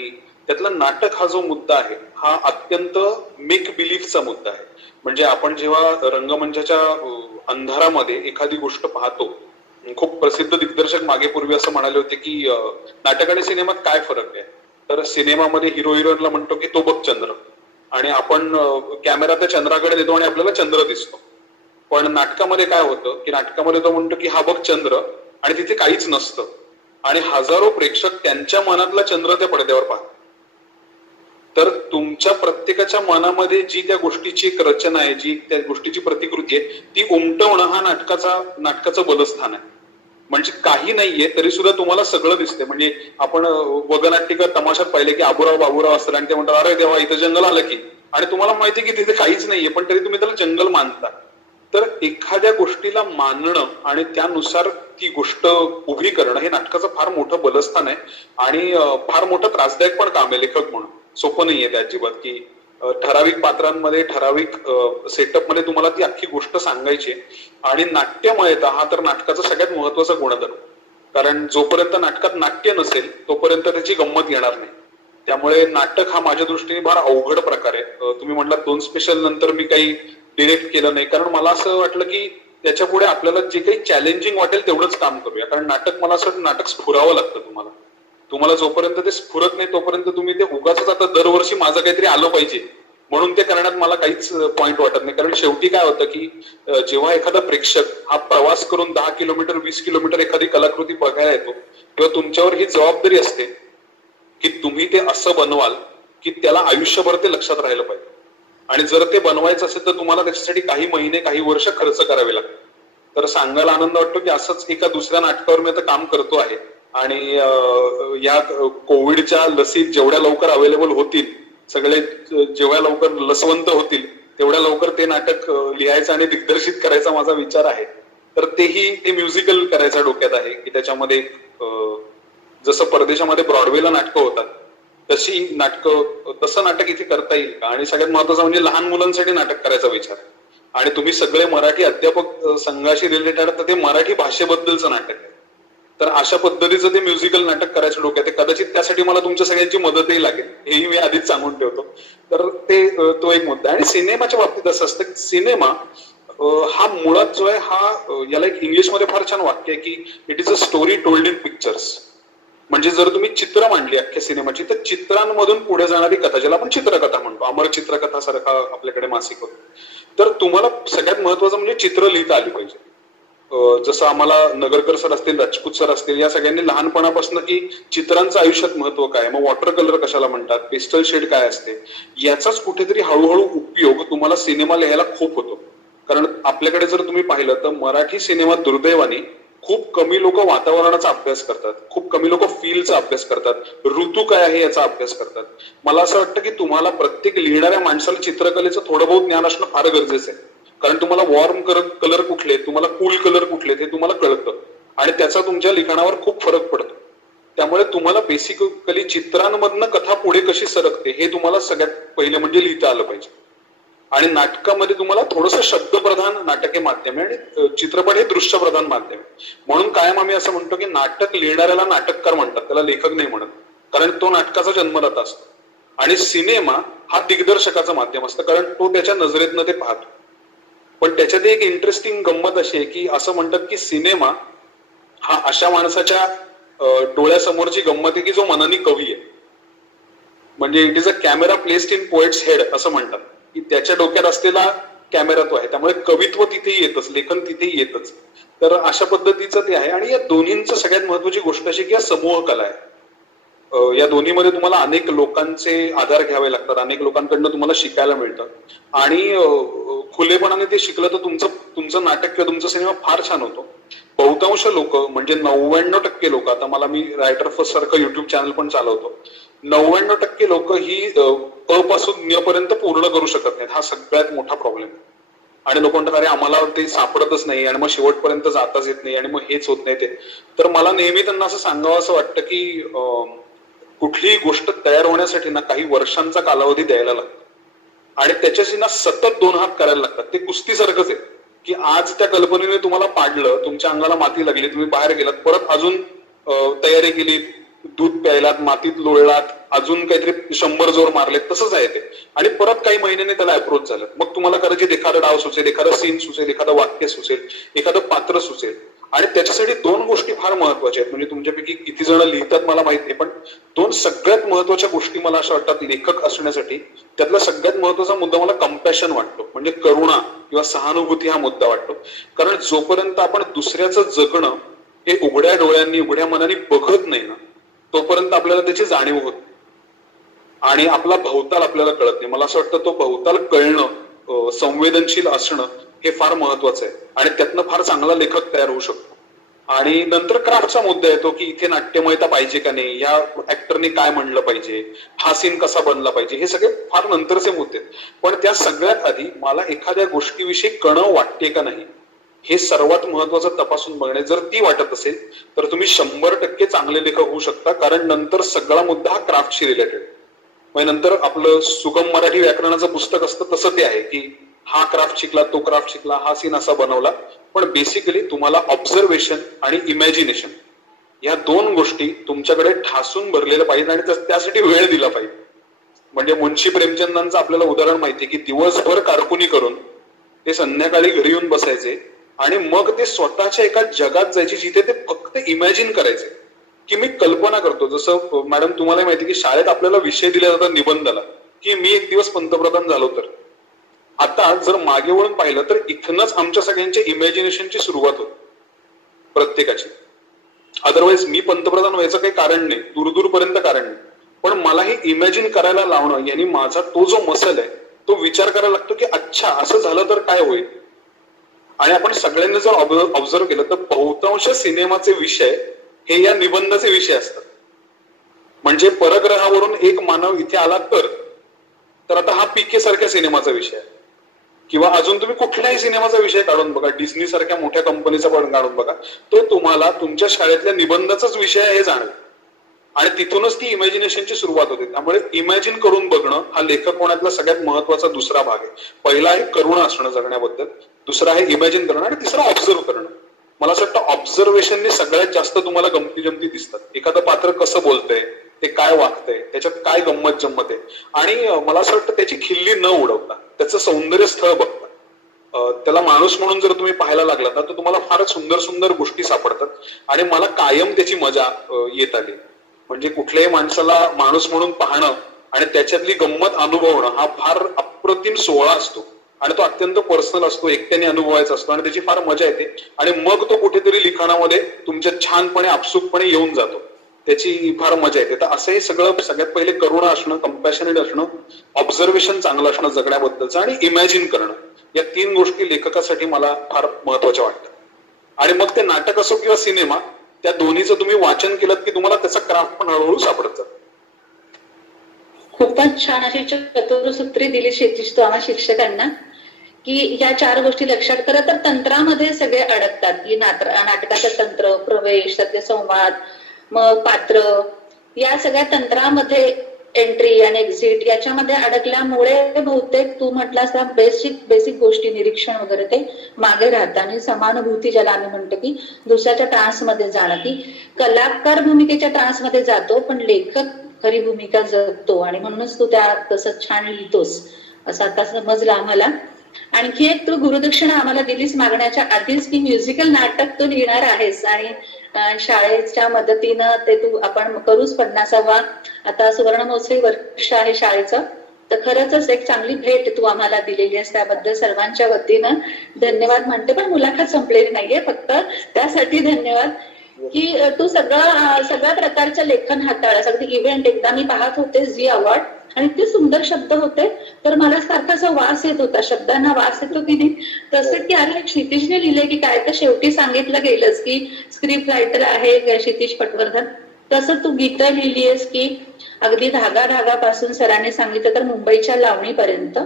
त्यातला नाटक हा जो मुद्दा आहे हा अत्यंत मेक बिलीफचा मुद्दा आहे. म्हणजे आपण जेव्हा रंगमंचाच्या अंधारामध्ये एखादी गोष्ट पाहतो, खूप प्रसिद्ध दिग्दर्शक मागे पूर्वी असं म्हणाले होते की नाटक आणि सिनेमात काय फरक आहे. तर सिनेमामध्ये हिरो हिरोईनला म्हणतो की तो बघ चंद्र, आणि आपण कॅमेरा त्या चंद्राकडे देतो आणि आपल्याला चंद्र दिसतो. पण नाटकामध्ये काय होतं की नाटकामध्ये तो म्हणतो की हा बघ चंद्र, आणि तिथे काहीच नसतं आणि हजारो प्रेक्षक त्यांच्या मनातला चंद्र त्या पडद्यावर पाहतात. तर तुमच्या प्रत्येकाच्या मनामध्ये जी त्या गोष्टीची एक रचना आहे, जी त्या गोष्टीची प्रतिकृती आहे, ती उमटवणं हा नाटकाचं बलस्थान आहे. म्हणजे काही नाहीये तरी सुद्धा तुम्हाला सगळं दिसते. म्हणजे आपण वगनाट्यकर तमाशात पाहिले की आबुराव बाबुराव असतात आणि ते म्हणतात अरे देवा इथं जंगल आलं की, आणि तुम्हाला माहिती की तिथे काहीच नाहीये पण तरी तुम्ही त्याला जंगल मानता. तर एखाद्या गोष्टीला मानणं आणि त्यानुसार ती गोष्ट उभी करणं हे नाटकाचं फार मोठं बलस्थान आहे आणि फार मोठं त्रासदायक पण काम आहे लेखक म्हणून. सोपं नाहीये ते अजिबात की ठराविक पात्रांमध्ये ठराविक सेटअपमध्ये तुम्हाला ती अख्खी गोष्ट सांगायची. आणि नाट्यमयता हा तर नाटकाचा सगळ्यात महत्वाचा गुणधर्म, कारण जोपर्यंत नाटकात नाट्य नसेल तोपर्यंत त्याची गंमत येणार नाही. त्यामुळे नाटक हा माझ्या दृष्टीने फार अवघड प्रकार आहे. तुम्ही म्हटलात 2 स्पेशल नंतर मी काही डिरेक्ट केलं नाही, कारण मला असं वाटलं की त्याच्या पुढे आपल्याला जे काही चॅलेंजिंग वाटेल तेवढंच काम करूया. कारण नाटक, मला असं वाटतं नाटक स्फुरावं लागतं तुम्हाला जोपर्यंत ते स्फुरत नाही तोपर्यंत तुम्ही ते उगाच आता दरवर्षी माझं काहीतरी आलं पाहिजे म्हणून ते करण्यात मला काहीच पॉइंट वाटत नाही. कारण शेवटी काय होतं की जेव्हा एखादा प्रेक्षक हा प्रवास करून 10 किलोमीटर 20 किलोमीटर एखादी कलाकृती बघायला येतो तेव्हा तुमच्यावर ही जबाबदारी असते की तुम्ही ते असं बनवाल की त्याला आयुष्यभर ते लक्षात राहिलं पाहिजे. आणि जर ते बनवायचं असेल तर तुम्हाला त्याच्यासाठी काही महिने काही वर्ष खर्च करावे लागतात. तर सांगायला आनंद वाटतो की असंच एका दुसऱ्या नाटकावर मी आता काम करतो आहे आणि या कोविडच्या लसी जेवढ्या लवकर अवेलेबल होतील, सगळे जेवढ्या लवकर लसवंत होतील तेवढ्या लवकर ते नाटक लिहायचं आणि दिग्दर्शित करायचा माझा विचार आहे. तर ते म्युझिकल करायचा डोक्यात आहे की त्याच्यामध्ये जसं परदेशामध्ये ब्रॉडवेला नाटकं होतात तसं नाटक इथे करता येईल का. आणि सगळ्यात महत्वाचं म्हणजे लहान मुलांसाठी नाटक करायचा विचार. आणि तुम्ही सगळे मराठी अध्यापक संघाशी रिलेटेड तर ते मराठी भाषेबद्दलचं नाटक आहे. तर अशा पद्धतीचं ते म्युझिकल नाटक करायचं डोक्यात आहे. कदाचित त्यासाठी मला तुमच्या सगळ्यांची मदतही लागेल, हेही मी आधीच सांगून ठेवतो. तर तो एक मुद्दा. आणि सिनेमाच्या बाबतीत असं असतं की सिनेमा हा मुळात जो आहे हा याला एक इंग्लिशमध्ये फार छान वाक्य आहे की it is a story told in pictures. म्हणजे जर तुम्ही चित्र मांडली अख्ख्या सिनेमाची तर चित्रांमधून पुढे जाणारी कथा, ज्याला आपण चित्रकथा म्हणतो, अमर चित्रकथा सारखा आपल्याकडे मासिक होतं. तर तुम्हाला सगळ्यात महत्वाचं म्हणजे चित्र लिहिता आली पाहिजे. जसं आम्हाला नगरकर सर असतील, राजपूत सर असतील, या सगळ्यांनी लहानपणापासून की चित्रांचं आयुष्यात महत्व काय, मग वॉटर कलर कशाला म्हणतात, पेस्टल शेड काय असते, याचाच कुठेतरी हळूहळू उपयोग तुम्हाला सिनेमा लिहायला खूप होतो. कारण आपल्याकडे जर तुम्ही पाहिलं तर मराठी सिनेमात दुर्दैवाने खूप कमी लोक वातावरणाचा अभ्यास करतात, खूप कमी लोक फीलचा अभ्यास करतात, ऋतू काय आहे याचा अभ्यास करतात. मला असं वाटतं की तुम्हाला प्रत्येक लिहिणाऱ्या माणसाला चित्रकलेचं थोडं बहुत ज्ञान असणं फार गरजेचं आहे. कारण तुम्हाला वॉर्म कलर कुठले, तुम्हाला कूल कलर कुठले ते तुम्हाला कळतं आणि त्याचा तुमच्या लिखाणावर खूप फरक पडतो. त्यामुळे तुम्हाला बेसिकली चित्रांमधनं कथा पुढे कशी सरकते हे तुम्हाला सगळ्यात पहिले म्हणजे लिहिता आलं पाहिजे. आणि नाटकामध्ये तुम्हाला थोडंसं शब्दप्रधान नाटक हे माध्यम आहे आणि चित्रपट हे दृश्यप्रधान माध्यम आहे. म्हणून कायम आम्ही असं म्हणतो की नाटक लिहिणाऱ्याला नाटककार म्हणतात, त्याला लेखक नाही म्हणत. कारण तो नाटकाचा जन्मदाता असतो आणि सिनेमा हा दिग्दर्शकाचं माध्यम असतं, कारण तो त्याच्या नजरेतनं ते पाहतो. पण त्याच्यात एक इंटरेस्टिंग गंमत अशी आहे की असं म्हणतात की सिनेमा हा अशा माणसाच्या डोळ्यासमोरची गंमत आहे की जो मनाने कवी आहे. म्हणजे it is a camera placed in poets head असं म्हणतात की त्याच्या डोक्यात असलेला कॅमेरा तो आहे. त्यामुळे कवित्व तिथेही येतच, लेखन तिथेही येतच. तर अशा पद्धतीचं ते आहे. आणि या दोन्हींचं सगळ्यात महत्वाची गोष्ट अशी की या समूह कला आहे. या दोन्हीमध्ये तुम्हाला अनेक लोकांचे आधार घ्यावे लागतात, अनेक लोकांकडनं तुम्हाला शिकायला मिळतं आणि खुलेपणाने ते शिकलं तर तुमचं नाटक किंवा तुमचा सिनेमा फार छान होतो. बहुतांश लोक म्हणजे 99% लोक, आता मला मी रायटर फर्स्ट सारखं युट्यूब चॅनल पण चालवतो, 99% लोक ही अ पासून न्य पर्यंत पूर्ण करू शकत नाहीत. हा सगळ्यात मोठा प्रॉब्लेम आहे. आणि लोक म्हणतात अरे आम्हाला ते सापडतच नाही आणि मग शेवटपर्यंत जाताच येत नाही आणि मग हेच होत नाही ते. तर मला नेहमी त्यांना असं सांगावं असं वाटतं की कुठलीही गोष्ट तयार होण्यासाठी ना काही वर्षांचा कालावधी द्यायला लागतो आणि त्याच्याशी ना सतत 2 हात करायला लागतात. ते कुस्तीसारखंच आहे की आज त्या कल्पनेने तुम्हाला पाडलं, तुमच्या अंगाला माती लागली, तुम्ही बाहेर गेलात, परत अजून तयारी केली, दूध प्यायलात, मातीत लोळलात, अजून काहीतरी 100 जोर मारले, तसंच आहे ते. आणि परत काही महिन्याने त्याला अप्रोच झालं. मग तुम्हाला कदाचित एखादा डाव सुचेल, एखादा सीन सुचेल, एखादं वाक्य सुचेल, एखादं पात्र सुचेल. आणि त्याच्यासाठी 2 गोष्टी फार महत्वाच्या आहेत. म्हणजे तुमच्यापैकी किती जण लिहितात मला माहित नाही, पण 2 सगळ्यात महत्वाच्या गोष्टी मला अशा वाटतात लेखक असण्यासाठी. त्यातला सगळ्यात महत्वाचा मुद्दा मला कंपॅशन वाटतो, म्हणजे करुणा किंवा सहानुभूती हा मुद्दा वाटतो. कारण जोपर्यंत आपण दुसऱ्याचं जगणं हे उघड्या डोळ्यांनी, उघड्या मनाने बघत नाही ना, तोपर्यंत आपल्याला त्याची जाणीव होत आणि आपला भवताल आपल्याला कळत नाही. मला असं वाटतं तो भवताल कळणं, संवेदनशील असणं हे फार महत्वाचं आहे आणि त्यातनं फार चांगला लेखक तयार होऊ शकतो. आणि नंतर क्राफ्टचा मुद्दा येतो की इथे नाट्यमयता पाहिजे का नाही, या ऍक्टरने काय म्हणलं पाहिजे, हा सीन कसा बनला पाहिजे, हे सगळे फार नंतरचे मुद्दे. पण त्या सगळ्यात आधी मला एखाद्या गोष्टीविषयी कणव वाटते का नाही हे सर्वात महत्वाचं तपासून बघणे. जर ती वाटत असेल तर तुम्ही 100% चांगले लेखक होऊ शकता. कारण नंतर सगळा मुद्दा हा क्राफ्टशी रिलेटेड. म्हणजे नंतर आपलं सुगम मराठी व्याकरणाचं पुस्तक असतं तसं ते आहे की हा क्राफ्ट शिकला, तो क्राफ्ट शिकला, हा सीन असा बनवला. पण बेसिकली तुम्हाला ऑब्झर्वेशन आणि इमॅजिनेशन या 2 गोष्टी तुमच्याकडे ठासून भरलेल्या पाहिजेत आणि त्यासाठी वेळ दिला पाहिजे. म्हणजे मुन्शी प्रेमचंदांचं आपल्याला उदाहरण माहिती की दिवसभर कारकुनी करून ते संध्याकाळी घरी येऊन बसायचे आणि मग ते स्वतःच्या एका जगात जायचे जिथे ते फक्त इमॅजिन करायचे की मी कल्पना करतो. जसं मॅडम तुम्हाला माहिती की शाळेत आपल्याला विषय दिला जातात निबंधाला की मी एक दिवस पंतप्रधान झालो तर. आता जर मागे वळून पाहिलं तर इथनच आमच्या सगळ्यांच्या इमॅजिनेशनची सुरुवात होती प्रत्येकाची. अदरवाईज मी पंतप्रधान व्हायचं काही कारण नाही, दूरदूरपर्यंत कारण नाही. पण मला हे इमॅजिन करायला लावणं यांनी माझा तो जो मसल आहे तो विचार करायला लागतो की अच्छा असं झालं तर काय होईल. आणि आपण सगळ्यांनी जर ऑब्झर्व केलं तर बहुतांश सिनेमाचे विषय हे या निबंधाचे विषय असतात. म्हणजे परग्रहावरून एक मानव इथे आला तर आता हा पीके सारख्या सिनेमाचा विषय आहे, किंवा अजून तुम्ही कुठल्याही सिनेमाचा विषय काढून बघा, डिस्नी सारख्या मोठ्या कंपनीचा पण काढून बघा, तो तुम्हाला तुमच्या शाळेतल्या निबंधाचाच विषय आहे हे जाणवेल. आणि तिथूनच ती इमॅजिनेशनची सुरुवात होते. त्यामुळे इमॅजिन करून बघणं हा लेखक होण्यातला सगळ्यात महत्वाचा दुसरा भाग आहे. पहिला आहे करुण असणं जगण्याबद्दल, दुसरा आहे इमॅजिन करणं, आणि तिसरा ऑब्झर्व्ह करणं. मला असं वाटतं ऑब्झर्वेशनने सगळ्यात जास्त तुम्हाला गमती जमती दिसतात. एखादं पात्र कसं बोलतंय, ते काय वागतंय, त्याच्यात काय गंमत जम्मत आहे, आणि मला असं वाटतं त्याची खिल्ली न उडवता त्याचं सौंदर्य स्थळ बघता, त्याला माणूस म्हणून जर तुम्ही पाहायला लागलात ना तर तुम्हाला फारच सुंदर सुंदर गोष्टी सापडतात. आणि मला कायम त्याची मजा येत आली. म्हणजे कुठल्याही माणसाला माणूस म्हणून पाहणं आणि त्याच्यातली गंमत अनुभवणं हा फार अप्रतिम सोहळा असतो, आणि तो अत्यंत पर्सनल असतो, एकट्याने अनुभवायचा असतो, आणि त्याची फार मजा येते. आणि मग तो कुठेतरी लिखाणामध्ये तुमच्या छानपणे आपसूकपणे येऊन जातो, त्याची फार मजा येते. तर असंही सगळं सगळ्यात पहिले करुणा असणं, कम्पॅशनेट असणं, ऑब्झर्वेशन चांगलं असणं जगण्याबद्दलचं, आणि इमॅजिन करणं, या 3 गोष्टी लेखकासाठी मला फार महत्वाच्या वाटतात. आणि मग ते नाटक असो किंवा सिनेमा, त्या दोन्हीचं तुम्ही वाचन केलं की तुम्हाला त्याचा क्राफ्ट पण हळूहळू सापडत जातो. खूपच छान अशी चतुर्सूत्री दिली क्षितिज तू आम्हा शिक्षकांना, की ह्या 4 गोष्टी लक्षात करा. तर तंत्रामध्ये सगळे अडकतात, की नाटकाचं तंत्र, प्रवेश, त्यातले संवाद, मग पात्र, या सगळ्या तंत्रामध्ये एंट्री आणि एक्झिट याच्यामध्ये अडकल्यामुळे बहुतेक तू म्हटलास त्या बेसिक गोष्टी, निरीक्षण वगैरे, ते मागे राहतं. आणि समानुभूती ज्याला आम्ही म्हणतो की दुसऱ्याच्या ट्रान्समध्ये जाणं, की कलाकार भूमिकेच्या ट्रान्समध्ये जातो पण लेखक खरी भूमिका जगतो, आणि म्हणूनच तू त्या तसं छान लिहितोस असं आता समजलं आम्हाला. आणखी एक तू गुरुदक्षिणा आम्हाला दिलीस मागण्याच्या आधीच, की म्युझिकल नाटक तू लिहिणार आहेस, आणि शाळेच्या मदतीनं ते तू आपण करूच. 50वा आता सुवर्ण महोत्सवी वर्ष आहे शाळेचं, तर खरंच एक चांगली भेट तू आम्हाला दिलेली आहेस, त्याबद्दल सर्वांच्या वतीनं धन्यवाद म्हणते. पण मुलाखत संपलेली नाहीये, फक्त त्यासाठी धन्यवाद की तू सगळ्या प्रकारचं लेखन हाताळस. अगदी इव्हेंट एकदा मी पाहत होते झी अवॉर्ड, आणि इतके सुंदर शब्द होते, तर मला सारखासा वास येत होता, शब्दांना वास येतो की नाही, तसं की अरे क्षितिजने लिहिले की काय, तर शेवटी सांगितलं गेलंच की स्क्रिप्ट रायटर आहे क्षितिज पटवर्धन. तसं तू गीतं लिहिलीयस की अगदी धागापासून सरांनी सांगितलं तर मुंबईच्या लावणीपर्यंत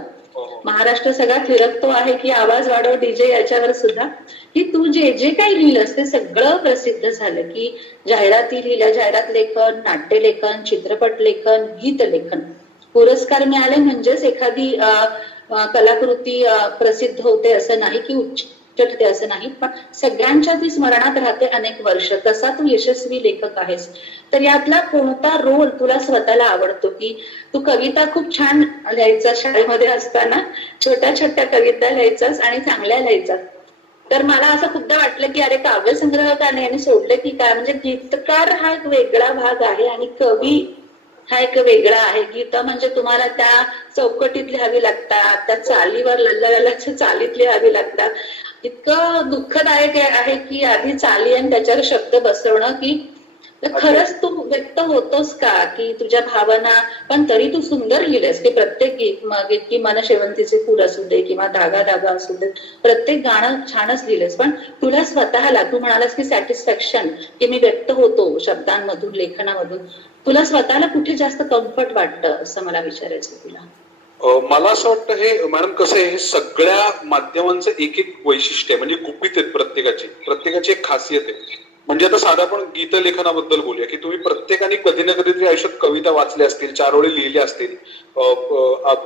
महाराष्ट्र सगळा फिरकतो आहे, की आवाज वाढव डीजे, याच्यावर सुद्धा की तू जे काही लिहिलंस ते सगळं प्रसिद्ध झालं. की जाहिराती लिहिल्या, जाहिरात लेखन, नाट्य लेखन, चित्रपट लेखन, गीत लेखन, पुरस्कार मिळाले म्हणजेच एखादी कलाकृती प्रसिद्ध होते असं नाही, की उच्चटते असं नाही, पण सगळ्यांच्या ती स्मरणात राहते अनेक वर्ष. तसा तू यशस्वी लेखक आहेस. तर यातला कोणता रोल तुला स्वतःला आवडतो? की तू कविता खूप छान लिहायचा, शाळेमध्ये असताना छोट्या छोट्या कविता लिहायचास आणि चांगल्या लिहायचास. तर मला असं खूपदा वाटलं की अरे काव्यसंग्रह का नाही आणि सोडलं की काय, म्हणजे गीतकार हा एक वेगळा भाग आहे आणि कवी हा एक वेगळा आहे. गीत म्हणजे तुम्हाला त्या चौकटीत लिहावी लागतात, त्या चालीवर लल्लाच्या चालीत लिहावी लागतात. इतकं दुःखदायक आहे की आधी चाली आणि त्याच्यावर शब्द बसवणं, की खरंच तू व्यक्त होतोस का, की तुझ्या भावना, पण तरी तू सुंदर लिहिलेस. की प्रत्येक गीत की मन शेवंतीचे फूल असू दे किंवा धागा असू दे, प्रत्येक गाणं छानच लिहिलेस. पण तुला स्वतःला, तू म्हणालास की सॅटिस्फॅक्शन, की मी व्यक्त होतो शब्दांमधून, लेखनामधून, तुला स्वतःला कुठे जास्त कम्फर्ट वाटतं असं मला विचारायचं तुला. मला असं वाटतं हे मॅडम कसं आहे, हे सगळ्या माध्यमांचं एक वैशिष्ट्य आहे, म्हणजे गुपित आहेत प्रत्येकाची एक खासियत आहे. म्हणजे आता साधा आपण गीत लेखनाबद्दल बोलूया, की तुम्ही प्रत्येकाने कधी ना कधीतरी आयुष्यात कविता वाचल्या असतील, 4 ओळी लिहिल्या असतील.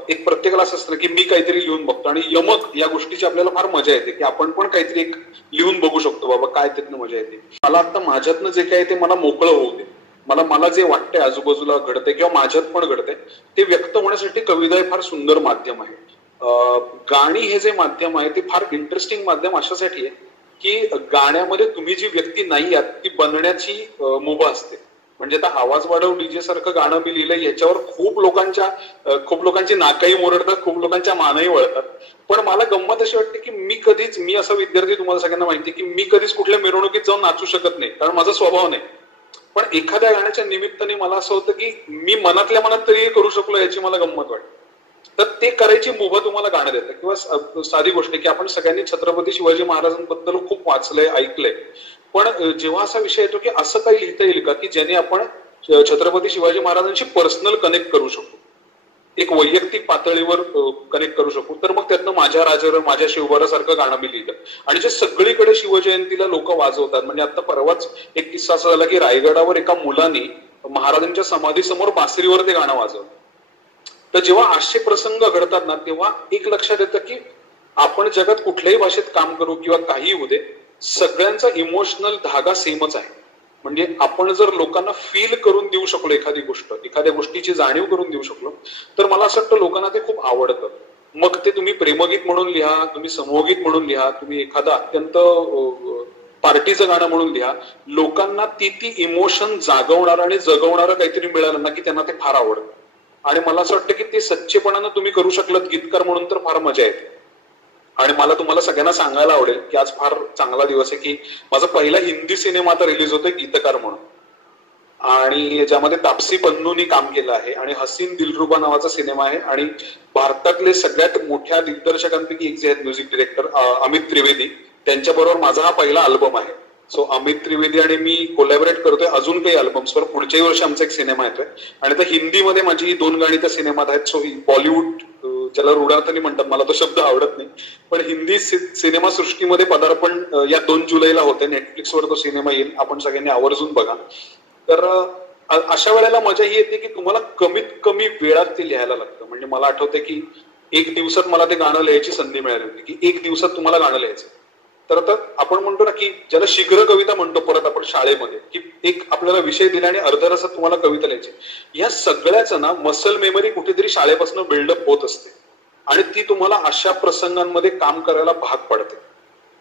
एक प्रत्येकाला असं असतं की मी काहीतरी लिहून बघतो, आणि यमक या गोष्टीची आपल्याला फार मजा येते की आपण पण काहीतरी एक लिहून बघू शकतो, बाबा काय त्यातनं मजा येते. मला आता माझ्यातनं जे काय ते मला मोकळं होऊ दे, मला जे वाटतंय आजूबाजूला घडतंय किंवा माझ्यात पण घडतंय ते व्यक्त होण्यासाठी कविता हे फार सुंदर माध्यम आहे. गाणी हे जे माध्यम आहे ते फार इंटरेस्टिंग माध्यम अशासाठी आहे की गाण्यामध्ये तुम्ही जी व्यक्ती नाही आहात ती बनण्याची मुभा असते. म्हणजे आता आवाज वाढव डीजे सारखं गाणं मी लिहिलंय, याच्यावर खूप लोकांची नाकही मोरडतात, खूप लोकांच्या मानही वळतात. पण मला गंमत अशी वाटते की मी असा विद्यार्थी, तुम्हाला सगळ्यांना माहिती की मी कधीच कुठल्या मिरवणुकीत जाऊन नाचू शकत नाही, कारण माझा स्वभाव नाही. पण एखाद्या गाण्याच्या निमित्ताने मला असं होतं की मी मनातल्या मनात तरी करू शकलो, याची मला गंमत वाटते. तर ते करायची मुभा तुम्हाला गाणं देतं. किंवा साधी गोष्ट की आपण सगळ्यांनी छत्रपती शिवाजी महाराजांबद्दल खूप वाचलंय, ऐकलंय, पण जेव्हा असा विषय येतो की असं काही लिहिता येईल का की ज्याने आपण छत्रपती शिवाजी महाराजांशी पर्सनल कनेक्ट करू शकू, एक वैयक्तिक पातळीवर कनेक्ट करू शकू, तर मग त्यातनं माझ्या राजावर माझ्या शिवबारासारखं गाणं मी लिहिलं. आणि जे सगळीकडे शिवजयंतीला लोक वाजवतात, म्हणजे आता परवाच एक किस्सा असा झाला की रायगडावर एका मुलाने महाराजांच्या समाधीसमोर बासरीवर ते गाणं वाजवलं. तर जेव्हा असे प्रसंग घडतात ना, तेव्हा एक लक्षात येतं की आपण जगात कुठल्याही भाषेत काम करू किंवा काही होऊ दे, सगळ्यांचा इमोशनल धागा सेमच आहे. म्हणजे आपण जर लोकांना फील करून देऊ शकलो एखादी गोष्ट, एखाद्या गोष्टीची जाणीव करून देऊ शकलो, तर मला असं वाटतं लोकांना ते खूप आवडतं. मग ते तुम्ही प्रेमगीत म्हणून लिहा, तुम्ही समूहगीत म्हणून लिहा, तुम्ही एखादं अत्यंत पार्टीचं गाणं म्हणून लिहा, लोकांना ती इमोशन जागवणारं आणि जगवणारं काहीतरी मिळालं ना की त्यांना ते फार आवडतं. आणि मला असं वाटतं की ते सच्चेपणानं तुम्ही करू शकलात गीतकार म्हणून तर फार मजा येते. आणि मला तुम्हाला सगळ्यांना सांगायला आवडेल की आज फार चांगला दिवस आहे की माझा पहिला हिंदी सिनेमा आता रिलीज होतोय गीतकार म्हणून, आणि ज्यामध्ये तापसी पन्नूनी काम केलं आहे, आणि हसीन दिलरुबा नावाचा सिनेमा आहे. आणि भारतातले सगळ्यात मोठ्या दिग्दर्शकांपैकी एक जे आहेत म्युझिक डिरेक्टर अमित त्रिवेदी, त्यांच्याबरोबर माझा हा पहिला अल्बम आहे. सो अमित त्रिवेदी आणि मी कोलॅबरेट करतोय अजून काही अल्बम्सवर. पुढच्याही वर्षी आमचा एक सिनेमा येतोय, आणि आता हिंदीमध्ये माझी ही 2 गाणी त्या सिनेमात आहेत. सो बॉलिवूड, ज्याला रुडार्थनी म्हणतात, मला तो शब्द आवडत नाही, पण हिंदी सिनेमा सृष्टीमध्ये पदार्पण या 2 जुलैला होते. नेटफ्लिक्सवर तो सिनेमा येईल, आपण सगळ्यांनी आवर्जून बघा. तर अशा वेळेला मजा ही येते की तुम्हाला कमीत कमी वेळात ते लिहायला लागतं. म्हणजे मला आठवतंय की 1 दिवसात मला ते गाणं लिहायची संधी मिळाली होती की 1 दिवसात तुम्हाला गाणं लिहायचं. तर आता आपण म्हणतो ना की ज्याला शीघ्र कविता म्हणतो परत आपण शाळेमध्ये, की एक आपल्याला विषय दिला आणि अर्ध्या तासात तुम्हाला कविता लिहायची. या सगळ्याच ना मसल मेमरी कुठेतरी शाळेपासून बिल्डअप होत असते, आणि ती तुम्हाला अशा प्रसंगांमध्ये काम करायला भाग पडते.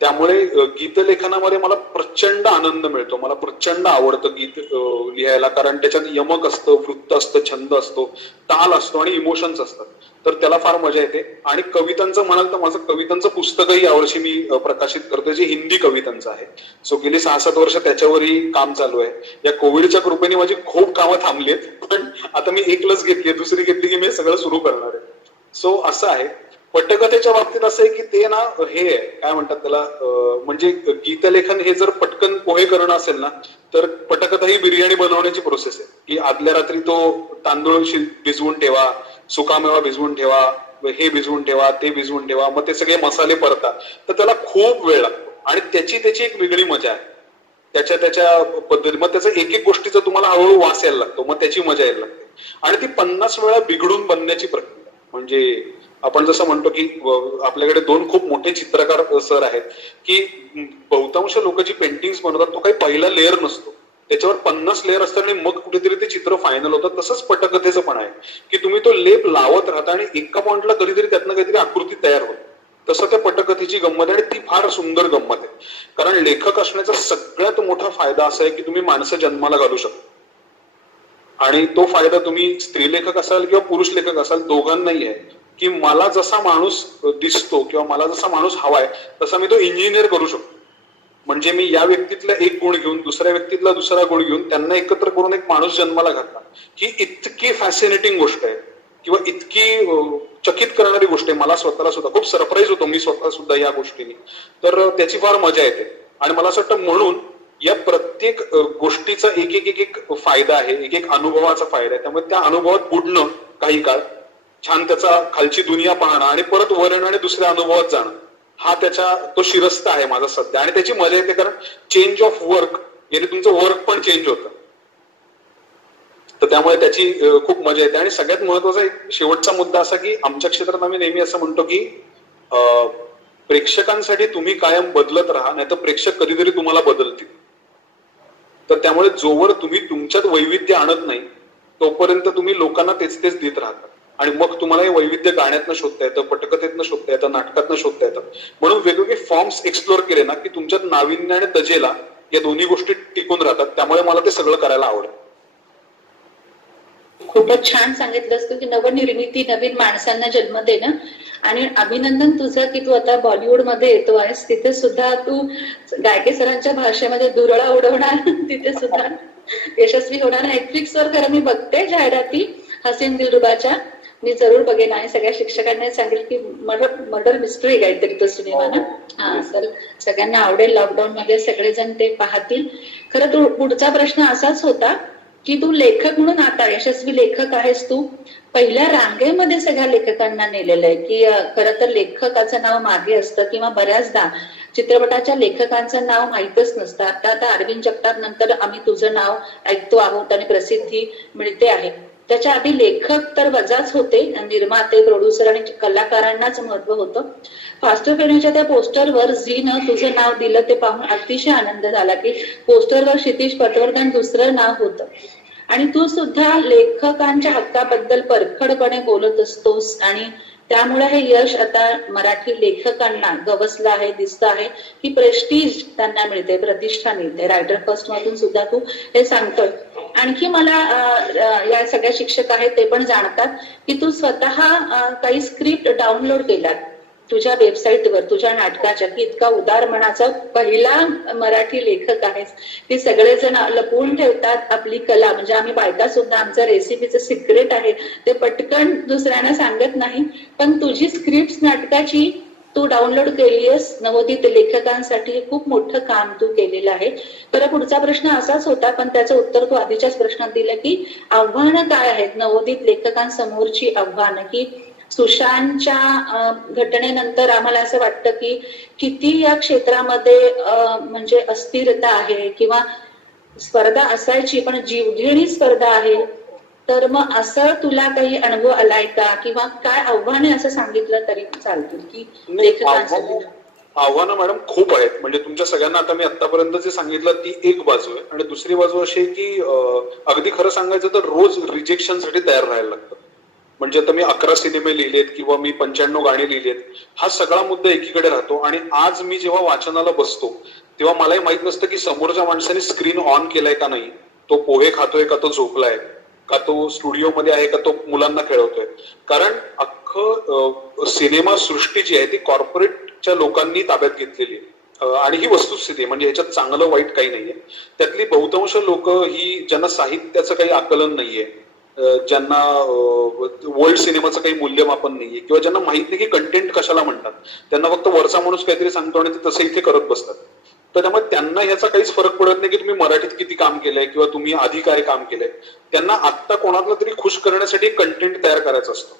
त्यामुळे गीतलेखनामध्ये मला प्रचंड आनंद मिळतो, मला प्रचंड आवडतं गीत लिहायला, कारण त्याच्यात यमक असतं, वृत्त असतं, छंद असतो, ताल असतो आणि इमोशन्स असतात. तर त्याला फार मजा येते. आणि कवितांचं म्हणाल तर माझं कवितांचं पुस्तकही यावर्षी मी प्रकाशित करतोय, जे हिंदी कवितांचं आहे. सो गेली 6-7 वर्ष त्याच्यावरही काम चालू आहे. या कोविडच्या कृपेने माझी खूप कामं थांबलीत, पण आता मी एक लस घेतली, दुसरी घेतली की मी सगळं सुरू करणार आहे. सो असं आहे. पटकथेच्या बाबतीत असं आहे की ते ना हे आहे, काय म्हणतात त्याला, म्हणजे गीतलेखन हे जर पटकन पोहे करणं असेल ना, तर पटकथा ही बिर्याणी बनवण्याची प्रोसेस आहे. की आदल्या रात्री तो तांदूळ भिजवून ठेवा, सुकामेवा भिजवून ठेवा, हे भिजवून ठेवा, ते भिजवून ठेवा, मग ते सगळे मसाले परता, तर त्याला खूप वेळ लागतो. आणि त्याची एक वेगळी मजा आहे त्याच्या पद्धती. मग त्याचा एक गोष्टीचा तुम्हाला हळूहळू वास यायला लागतो, मग त्याची मजा यायला लागते. आणि ती 50 वेळा बिघडून बनण्याची प्रक्रिया. म्हणजे आपण जसं म्हणतो की आपल्याकडे 2 खूप मोठे चित्रकार सर आहेत की बहुतांश लोक जी पेंटिंग्स बनवतात तो काही पहिला लेअर नसतो, त्याच्यावर 50 लेअर असतात आणि मग कुठेतरी ते चित्र फायनल होतं. तसंच पटकथेचं पण आहे की तुम्ही तो लेप लावत राहता आणि एका पॉइंटला कधीतरी त्यातनं काहीतरी आकृती तयार होते. तसं त्या पटकथेची गंमत आहे, आणि ती फार सुंदर गंमत आहे. कारण लेखक असण्याचा सगळ्यात मोठा फायदा असा आहे की तुम्ही माणसं जन्माला घालू शकता, आणि तो फायदा तुम्ही स्त्री लेखक असाल किंवा पुरुष लेखक असाल दोघांनाही आहे. की मला जसा माणूस दिसतो किंवा मला जसा माणूस हवाय तसा मी तो इंजिनियर करू शकतो. म्हणजे मी या व्यक्तीतला एक गुण घेऊन दुसऱ्या व्यक्तीतला दुसरा गुण घेऊन त्यांना एकत्र करून एक माणूस जन्माला घातला. ही इतकी फॅसिनेटिंग गोष्ट आहे किंवा इतकी चकित करणारी गोष्ट आहे. मला स्वतःला सुद्धा खूप सरप्राईज होतो मी स्वतः सुद्धा या गोष्टीने. तर त्याची फार मजा येते. आणि मला असं वाटतं म्हणून या प्रत्येक गोष्टीचा एक फायदा आहे, एक अनुभवाचा फायदा आहे. त्यामुळे त्या अनुभवात बुडणं काही काळ, छान त्याचा खालची दुनिया पाहणं आणि परत वर येणं आणि दुसऱ्या अनुभवात जाणं, हा तो शिरस्ता आहे माझा सध्या. आणि त्याची मजा येते कारण चेंज ऑफ वर्क याने तुमचं वर्क पण चेंज होतं. तर त्यामुळे त्याची खूप मजा येते. आणि सगळ्यात महत्वाचा एक शेवटचा मुद्दा असा की आमच्या क्षेत्रात आम्ही नेहमी असं म्हणतो की प्रेक्षकांसाठी तुम्ही कायम बदलत राहा, नाही तर प्रेक्षक कधीतरी तुम्हाला बदलतील. तर त्यामुळे जोवर तुम्ही तुमच्यात वैविध्य आणत नाही तोपर्यंत तुम्ही लोकांना तेच देत राहता. आणि मग तुम्हाला हे वैविध्य गाण्यातनं शोधता येतं, पटकथेतनं शोधता येतं, नाटकातनं शोधता येतं. म्हणून वेगवेगळे फॉर्म्स एक्सप्लोर केले ना की तुमच्यात नाविन्य आणि तजेला या दोन्ही गोष्टी टिकून राहतात. त्यामुळे मला ते सगळं करायला आवडेल. खूपच छान सांगितलंस तू की नवनिर्मिती, नवीन माणसांना जन्म देणं. आणि अभिनंदन तुझं की तू आता बॉलिवूड मध्ये येतो आहेस. तिथे सुद्धा तू गायके सरांच्या भाषेमध्ये दुरळा उडवणार, तिथे सुद्धा यशस्वी होणार. नेटफ्लिक्सवर खरं मी बघते जाहिराती हसीन दिलरुबाच्या, मी जरूर बघेन आणि सगळ्या शिक्षकांना सांगेल की मर्डर मिस्ट्री काहीतरी तो सिनेमा ना. हा, तर सगळ्यांना आवडेल. लॉकडाऊन मध्ये सगळेजण ते पाहतील. खरं पुढचा प्रश्न असाच होता की तू लेखक म्हणून आता यशस्वी लेखक आहेस, तू पहिल्या रांगेमध्ये सगळ्या लेखकांना नेलेलं आहे की खरं तर लेखकाचं नाव मागे असतं किंवा बऱ्याचदा चित्रपटाच्या लेखकांचं नाव माहीतच नसतं. आता अरविंद जगताप नंतर आम्ही तुझं नाव ऐकतो आहोत आणि प्रसिद्धी मिळते आहे. त्याच्या आधी लेखक तर वजाच होते, निर्माते, प्रोड्युसर आणि कलाकारांनाच महत्व होतं. फास्ट फेरीच्या त्या पोस्टरवर झीनं तुझं नाव दिलं ते पाहून अतिशय आनंद झाला की पोस्टरवर क्षितिज पटवर्धन दुसरं नाव होतं. आणि तू सुद्धा लेखकांच्या हक्काबद्दल परखडपणे बोलत असतोस आणि त्यामुळे हे यश आता मराठी लेखकांना गवसलं आहे, दिसतं आहे की प्रेस्टीज त्यांना मिळते, प्रतिष्ठा मिळते. रायटर फर्स्ट मधून सुद्धा तू हे सांगतोय. आणखी मला या सगळ्या शिक्षक आहेत ते पण जाणतात की तू स्वतः काही स्क्रिप्ट डाउनलोड केलात तुझ्या वेबसाईटवर तुझ्या नाटकाच्या, की इतका उदार मनाचा पहिला मराठी लेखक आहेस की सगळेजण लपवून ठेवतात आपली कला. म्हणजे आम्ही बायका सुद्धा आमचं रेसिपीचं सिक्रेट आहे ते पटकन दुसऱ्यांना सांगत नाही, पण तुझी स्क्रिप्ट नाटकाची तू डाउनलोड केली आहेस नवोदित लेखकांसाठी. हे खूप मोठं काम तू केलेलं आहे. तर पुढचा प्रश्न असाच होता, पण त्याचं उत्तर तू आधीच्याच प्रश्नात दिलं की आव्हानं काय आहेत नवोदित लेखकांसमोरची आव्हानं. की सुशांतच्या घटनेनंतर आम्हाला असं वाटतं की किती या क्षेत्रामध्ये म्हणजे अस्थिरता आहे किंवा स्पर्धा असायची पण जीवघेणी स्पर्धा आहे. तर मग असं तुला काही अनुभव आलाय का किंवा काय आव्हाने असं सांगितलं तरी चालतील की लेखकांसाठी? आव्हानं मॅडम खूप आहेत. म्हणजे तुमच्या सगळ्यांना आता मी आतापर्यंत जे सांगितलं ती एक बाजू आहे आणि दुसरी बाजू अशी आहे की अगदी खरं सांगायचं तर रोज रिजेक्शनसाठी तयार राहायला लागतं. म्हणजे आता मी 11 सिनेमे लिहिलेत किंवा मी 95 गाणी लिहिलेत, हा सगळा मुद्दा एकीकडे राहतो. आणि आज मी जेव्हा वाचनाला बसतो तेव्हा मलाही माहित नसतं की समोरच्या माणसाने स्क्रीन ऑन केलाय का नाही, तो पोहे खातोय का, तो झोपलाय का, तो स्टुडिओमध्ये आहे का, तो मुलांना खेळवतोय. कारण अख्खं सिनेमा सृष्टी जी आहे ती कॉर्पोरेटच्या लोकांनी ताब्यात घेतलेली आहे. आणि ही वस्तुस्थिती आहे, म्हणजे ह्याच्यात चांगलं वाईट काही नाहीये. त्यातली बहुतांश लोक ही ज्यांना साहित्याचं काही आकलन नाहीये, ज्यांना वर्ल्ड सिनेमाचं काही मूल्यमापन नाहीये किंवा ज्यांना माहित नाही की कंटेंट कशाला म्हणतात, त्यांना फक्त वरचा माणूस काहीतरी सांगतो आणि ते तसं इथे करत बसतात. तर त्यामुळे त्यांना ह्याचा काहीच फरक पडत नाही की तुम्ही मराठीत किती काम केलंय किंवा तुम्ही आधी काय काम केलंय. त्यांना आत्ता कोणाला तरी खुश करण्यासाठी कंटेंट तयार करायचा असतो.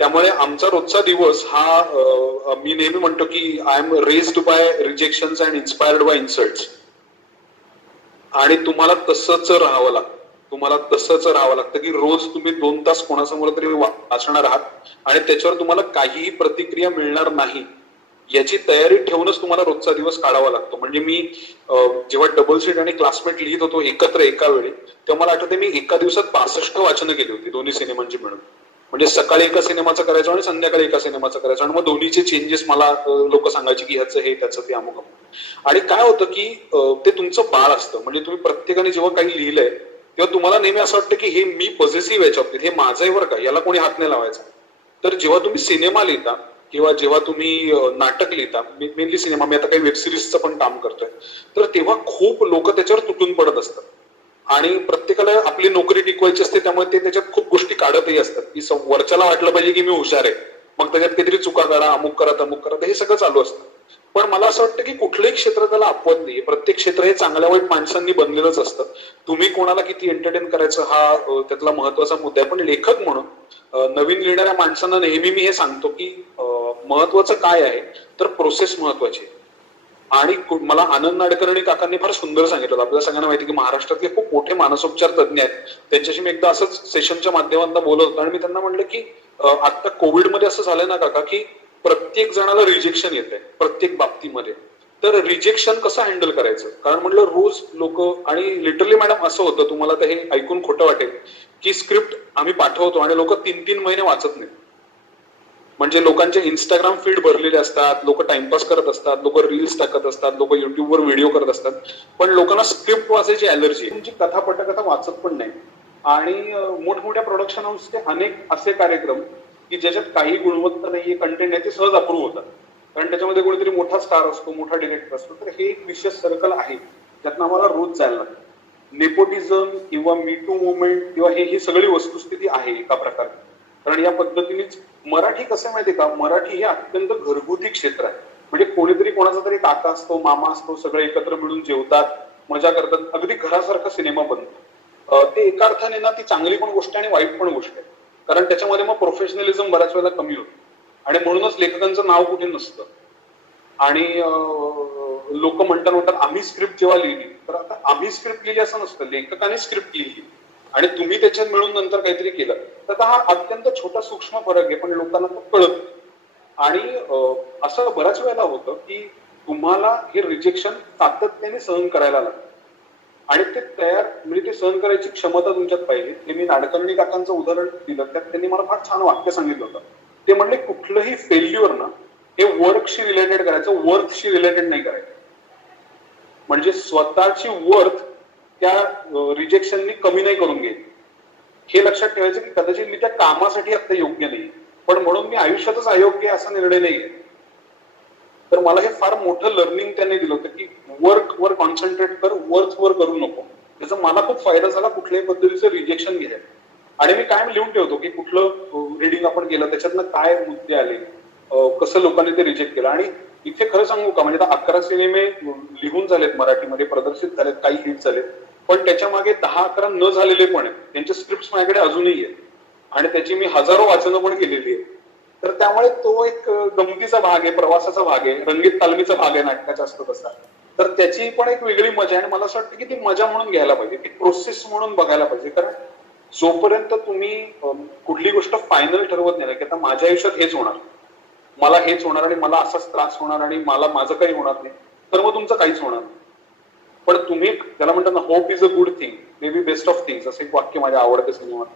त्यामुळे आमचा रोजचा दिवस हा मी नेहमी म्हणतो की I am raised by rejections and inspired by insults. आणि तुम्हाला तसंच राहावं लागतं. तुम्हाला तसंच राहावं लागतं की रोज तुम्ही 2 तास कोणासमोर तरी वाचणार आहात आणि त्याच्यावर तुम्हाला काहीही प्रतिक्रिया मिळणार नाही याची तयारी ठेवूनच तुम्हाला रोजचा दिवस काढावा लागतो. म्हणजे मी जेव्हा डबल सीट आणि क्लासमेट लिहित होतो एकत्र एका वेळी, तेव्हा मला आठवते मी एका दिवसात 62 वाचनं केली होती दोन्ही सिनेमांची मिळून. म्हणजे सकाळी एका सिनेमाचं करायचो आणि संध्याकाळी एका सिनेमाचं करायचो आणि मग दोन्हीचे चेंजेस मला लोक सांगायचे की ह्याचं हे त्याचं ते अमुक. आणि काय होतं की ते तुमचं बाळ असतं. म्हणजे तुम्ही प्रत्येकाने जेव्हा काही लिहिलंय तेव्हा तुम्हाला नेहमी असं वाटतं की हे मी पॉझिटिव्ह याच्या बाबतीत, हे माझं आहे बरं का, याला कोणी हात नाही लावायचा. तर जेव्हा तुम्ही सिनेमा लिहिता किंवा जेव्हा तुम्ही नाटक लिहिता, मेनली सिनेमा, मी आता काही वेब सिरीजचं पण काम करतोय, तर तेव्हा खूप लोक त्याच्यावर तुटून पडत असतात आणि प्रत्येकाला आपली नोकरी टिकवायची असते. त्यामुळे ते त्याच्यात खूप गोष्टी काढतही असतात की वरच्याला वाटलं पाहिजे की मी हुशार आहे, मग त्याच्यात काहीतरी चुका करा, अमुक करा तमुक करा, हे सगळं चालू असतं. पण मला असं वाटतं की कुठलंही क्षेत्र त्याला अपवाद नाही. प्रत्येक क्षेत्र हे चांगल्या वाईट माणसांनी बनलेलंच असतं. तुम्ही कोणाला किती एंटरटेन करायचं हा त्यातला महत्वाचा मुद्दा आहे. पण लेखक म्हणून नवीन लिहिणाऱ्या माणसांना नेहमी मी हे सांगतो की महत्वाचं काय आहे तर प्रोसेस महत्वाची आहे. आणि मला आनंद नाडकर्णी काकांनी फार सुंदर सांगितलं. आपल्याला सगळ्यांना माहिती की महाराष्ट्रातले खूप मोठे मानसोपचार तज्ञ आहेत. त्यांच्याशी मी एकदा असंच सेशनच्या माध्यमातून बोलत होतो आणि मी त्यांना म्हणलं की आता कोविडमध्ये असं झालंय ना काका की प्रत्येक जणाला रिजेक्शन येत आहे प्रत्येक बाबतीमध्ये. तर रिजेक्शन कसं हँडल करायचं, कारण म्हटलं रोज लोक, आणि लिटरली मॅडम असं होतं, तुम्हाला तर हे ऐकून खोटं वाटेल की स्क्रिप्ट आम्ही पाठवतो आणि लोक 3-3 महिने वाचत नाही. म्हणजे लोकांचे इंस्टाग्राम फीड भरलेले असतात, लोक टाइमपास करत असतात, लोक रील्स टाकत असतात, लोक युट्यूबवर व्हिडिओ करत असतात, पण लोकांना स्क्रिप्ट वाचायची अलर्जी, तुमची कथा पटकथा वाचत पण नाही. आणि मोठमोठ्या प्रोडक्शन हाऊसचे अनेक असे कार्यक्रम की ज्याच्यात काही गुणवत्ता नाहीये, कंटेंट आहे, ते सहज अप्रूव्ह होतात कारण त्याच्यामध्ये कोणीतरी मोठा स्टार असतो, मोठा डिरेक्टर असतो. तर हे एक विशेष सर्कल आहे ज्यातनं आम्हाला रोज जायला लागतं. नेपोटिझम किंवा मीटू मुवमेंट किंवा ही सगळी वस्तुस्थिती आहे एका प्रकारे. कारण या पद्धतीनेच मराठी कसं माहितीये का, मराठी हे अत्यंत घरगुती क्षेत्र आहे. म्हणजे कोणीतरी कोणाचा तरी काका असतो, मामा असतो, सगळे एकत्र मिळून जेवतात, मजा करतात, अगदी घरासारखा सिनेमा बनतो. ते एका अर्थाने ना ती चांगली पण गोष्ट आणि वाईट पण गोष्ट आहे, कारण त्याच्यामध्ये मग प्रोफेशनलिझम बऱ्याच वेळेला कमी होतं आणि म्हणूनच लेखकांचं नाव कुठे नसतं. आणि लोक म्हणतात आम्ही स्क्रिप्ट जेव्हा लिहिली, तर आता आम्ही स्क्रिप्ट लिहिली असं नसतं, लेखकाने स्क्रिप्ट लिहिली आणि तुम्ही त्याच्यात मिळून नंतर काहीतरी केलं. तर हा अत्यंत छोटा सूक्ष्म फरक आहे, पण लोकांना तो कळत. आणि असं बऱ्याच वेळेला होतं की तुम्हाला हे रिजेक्शन सातत्याने सहन करायला लागतं आणि ते म्हणजे ते सहन करायची क्षमता तुमच्यात पाहिजे. ते मी नाडकर्णी काकांचं उदाहरण दिलं, त्यात त्यांनी मला फार छान वाक्य सांगितलं होतं. ते म्हणले कुठलंही फेल्युअर ना हे वर्कशी रिलेटेड करायचं, वर्थशी रिलेटेड नाही करायचं. म्हणजे स्वतःची वर्थ त्या रिजेक्शननी कमी नाही करून घ्यायची. हे लक्षात ठेवायचं की कदाचित मी त्या कामासाठी आता योग्य नाही, पण म्हणून मी आयुष्यातच अयोग्य असा निर्णय नाही घेत. तर मला हे फार मोठं लर्निंग त्यांनी दिलं होतं की वर्क वर कॉन्सन्ट्रेट कर, वर्थ वर करू नको. त्याचा मला खूप फायदा झाला कुठल्याही पद्धतीचं रिजेक्शन घ्यायला. आणि मी कायम लिहून ठेवतो की कुठलं रिडिंग आपण केलं, त्याच्यातनं काय मुद्दे आले, कसं लोकांनी ते रिजेक्ट केलं. आणि इथे खरं सांगू का, म्हणजे 11 सिनेमे लिहून झालेत, मराठीमध्ये प्रदर्शित झालेत, काही हिट झालेत, पण त्याच्या मागे 10-11 न झालेले पण आहेत. त्यांचे स्क्रिप्ट माझ्याकडे अजूनही आहेत आणि त्याची मी हजारो वाचनं पण केलेली आहेत. तर त्यामुळे तो एक गमतीचा भाग आहे, प्रवासाचा भाग आहे, रंगीत तालमीचा भाग आहे नाटकाचा असतो तसा. तर त्याची पण एक वेगळी मजा आहे आणि मला असं वाटतं की ती मजा म्हणून घ्यायला पाहिजे, ती प्रोसेस म्हणून बघायला पाहिजे. कारण जोपर्यंत तुम्ही कुठली गोष्ट फायनल ठरवत नाही की आता माझ्या आयुष्यात हेच होणार, मला हेच होणार आणि मला असाच त्रास होणार आणि मला माझं काही होणार नाही, तर मग तुमचं काहीच होणार नाही. पण तुम्ही त्याला म्हणतात ना, hope is a good thing, may be best of things, असं एक वाक्य माझ्या आवडतं सिनेमात.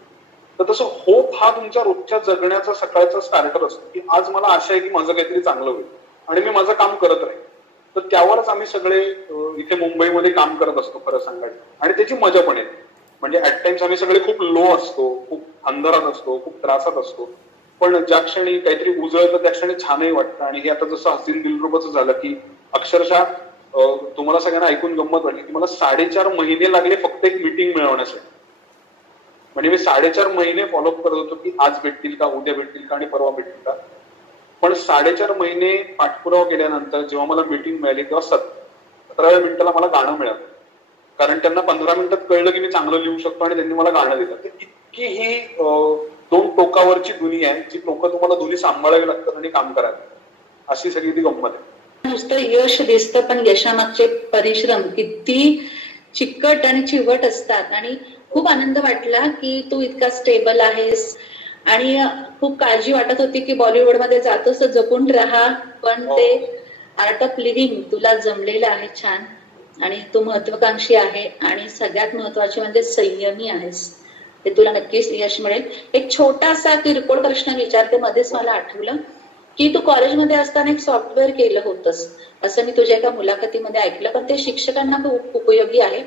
तर तसं होप हा तुमच्या रोजच्या जगण्याचा सकाळचा स्टार्टर असतो की आज मला आशा आहे की माझं काहीतरी चांगलं होईल आणि मी माझं काम करत राहील. तर त्यावरच आम्ही सगळे इथे मुंबईमध्ये काम करत असतो खरं सांगायचं, आणि त्याची मजा पण येते. म्हणजे ऍट टाइम्स आम्ही सगळे खूप लो असतो, खूप अंधारात असतो, खूप त्रासात असतो, पण ज्या क्षणी काहीतरी उजळतं त्या क्षणी छानही वाटतं. आणि हे आता जसं हसीन दिलरुबाचं झालं की अक्षरशः तुम्हाला सगळ्यांना ऐकून गंमत वाटली की मला 4.5 महिने लागले फक्त एक मीटिंग मिळवण्यासाठी. म्हणजे मी 4.5 महिने फॉलोअप करत होतो की आज भेटतील का, उद्या भेटतील का आणि परवा भेटतील का. पण 4.5 महिने पाठपुरावा केल्यानंतर जेव्हा मला मीटिंग मिळाली तेव्हा 17व्या मिनिटाला मला गाणं मिळालं. कारण त्यांना 15 मिनिटात कळलं की मी चांगलं लिहू शकतो आणि त्यांनी मला गाणं दिलं. इतकी ही 2 टोकावरची दुनिया आहे, जी टोकं तुम्हाला दोन्ही सांभाळावी लागतात आणि काम करायला, अशी सगळी ती गंमत आहे. नुसतं यश दिसतं, पण यशामागचे परिश्रम किती चिकट आणि चिवट असतात. आणि खूप आनंद वाटला की तू इतका स्टेबल आहेस. आणि खूप काळजी वाटत होती की बॉलिवूडमध्ये जातोस तर जपून राहा, पण ते आर्ट ऑफ लिव्हिंग तुला जमलेलं आहे छान. आणि तू महत्वाकांक्षी आहे आणि सगळ्यात महत्वाचे म्हणजे संयमी आहेस. ते तुला नक्कीच यश मिळेल. एक छोटासा किरकोळ प्रश्न विचारते, मध्येच मला आठवलं की तू कॉलेजमध्ये असताना एक सॉफ्टवेअर केलं होतंस असं मी तुझ्या एका मुलाखतीमध्ये ऐकलं, पण ते शिक्षकांना खूप उपयोगी आहे.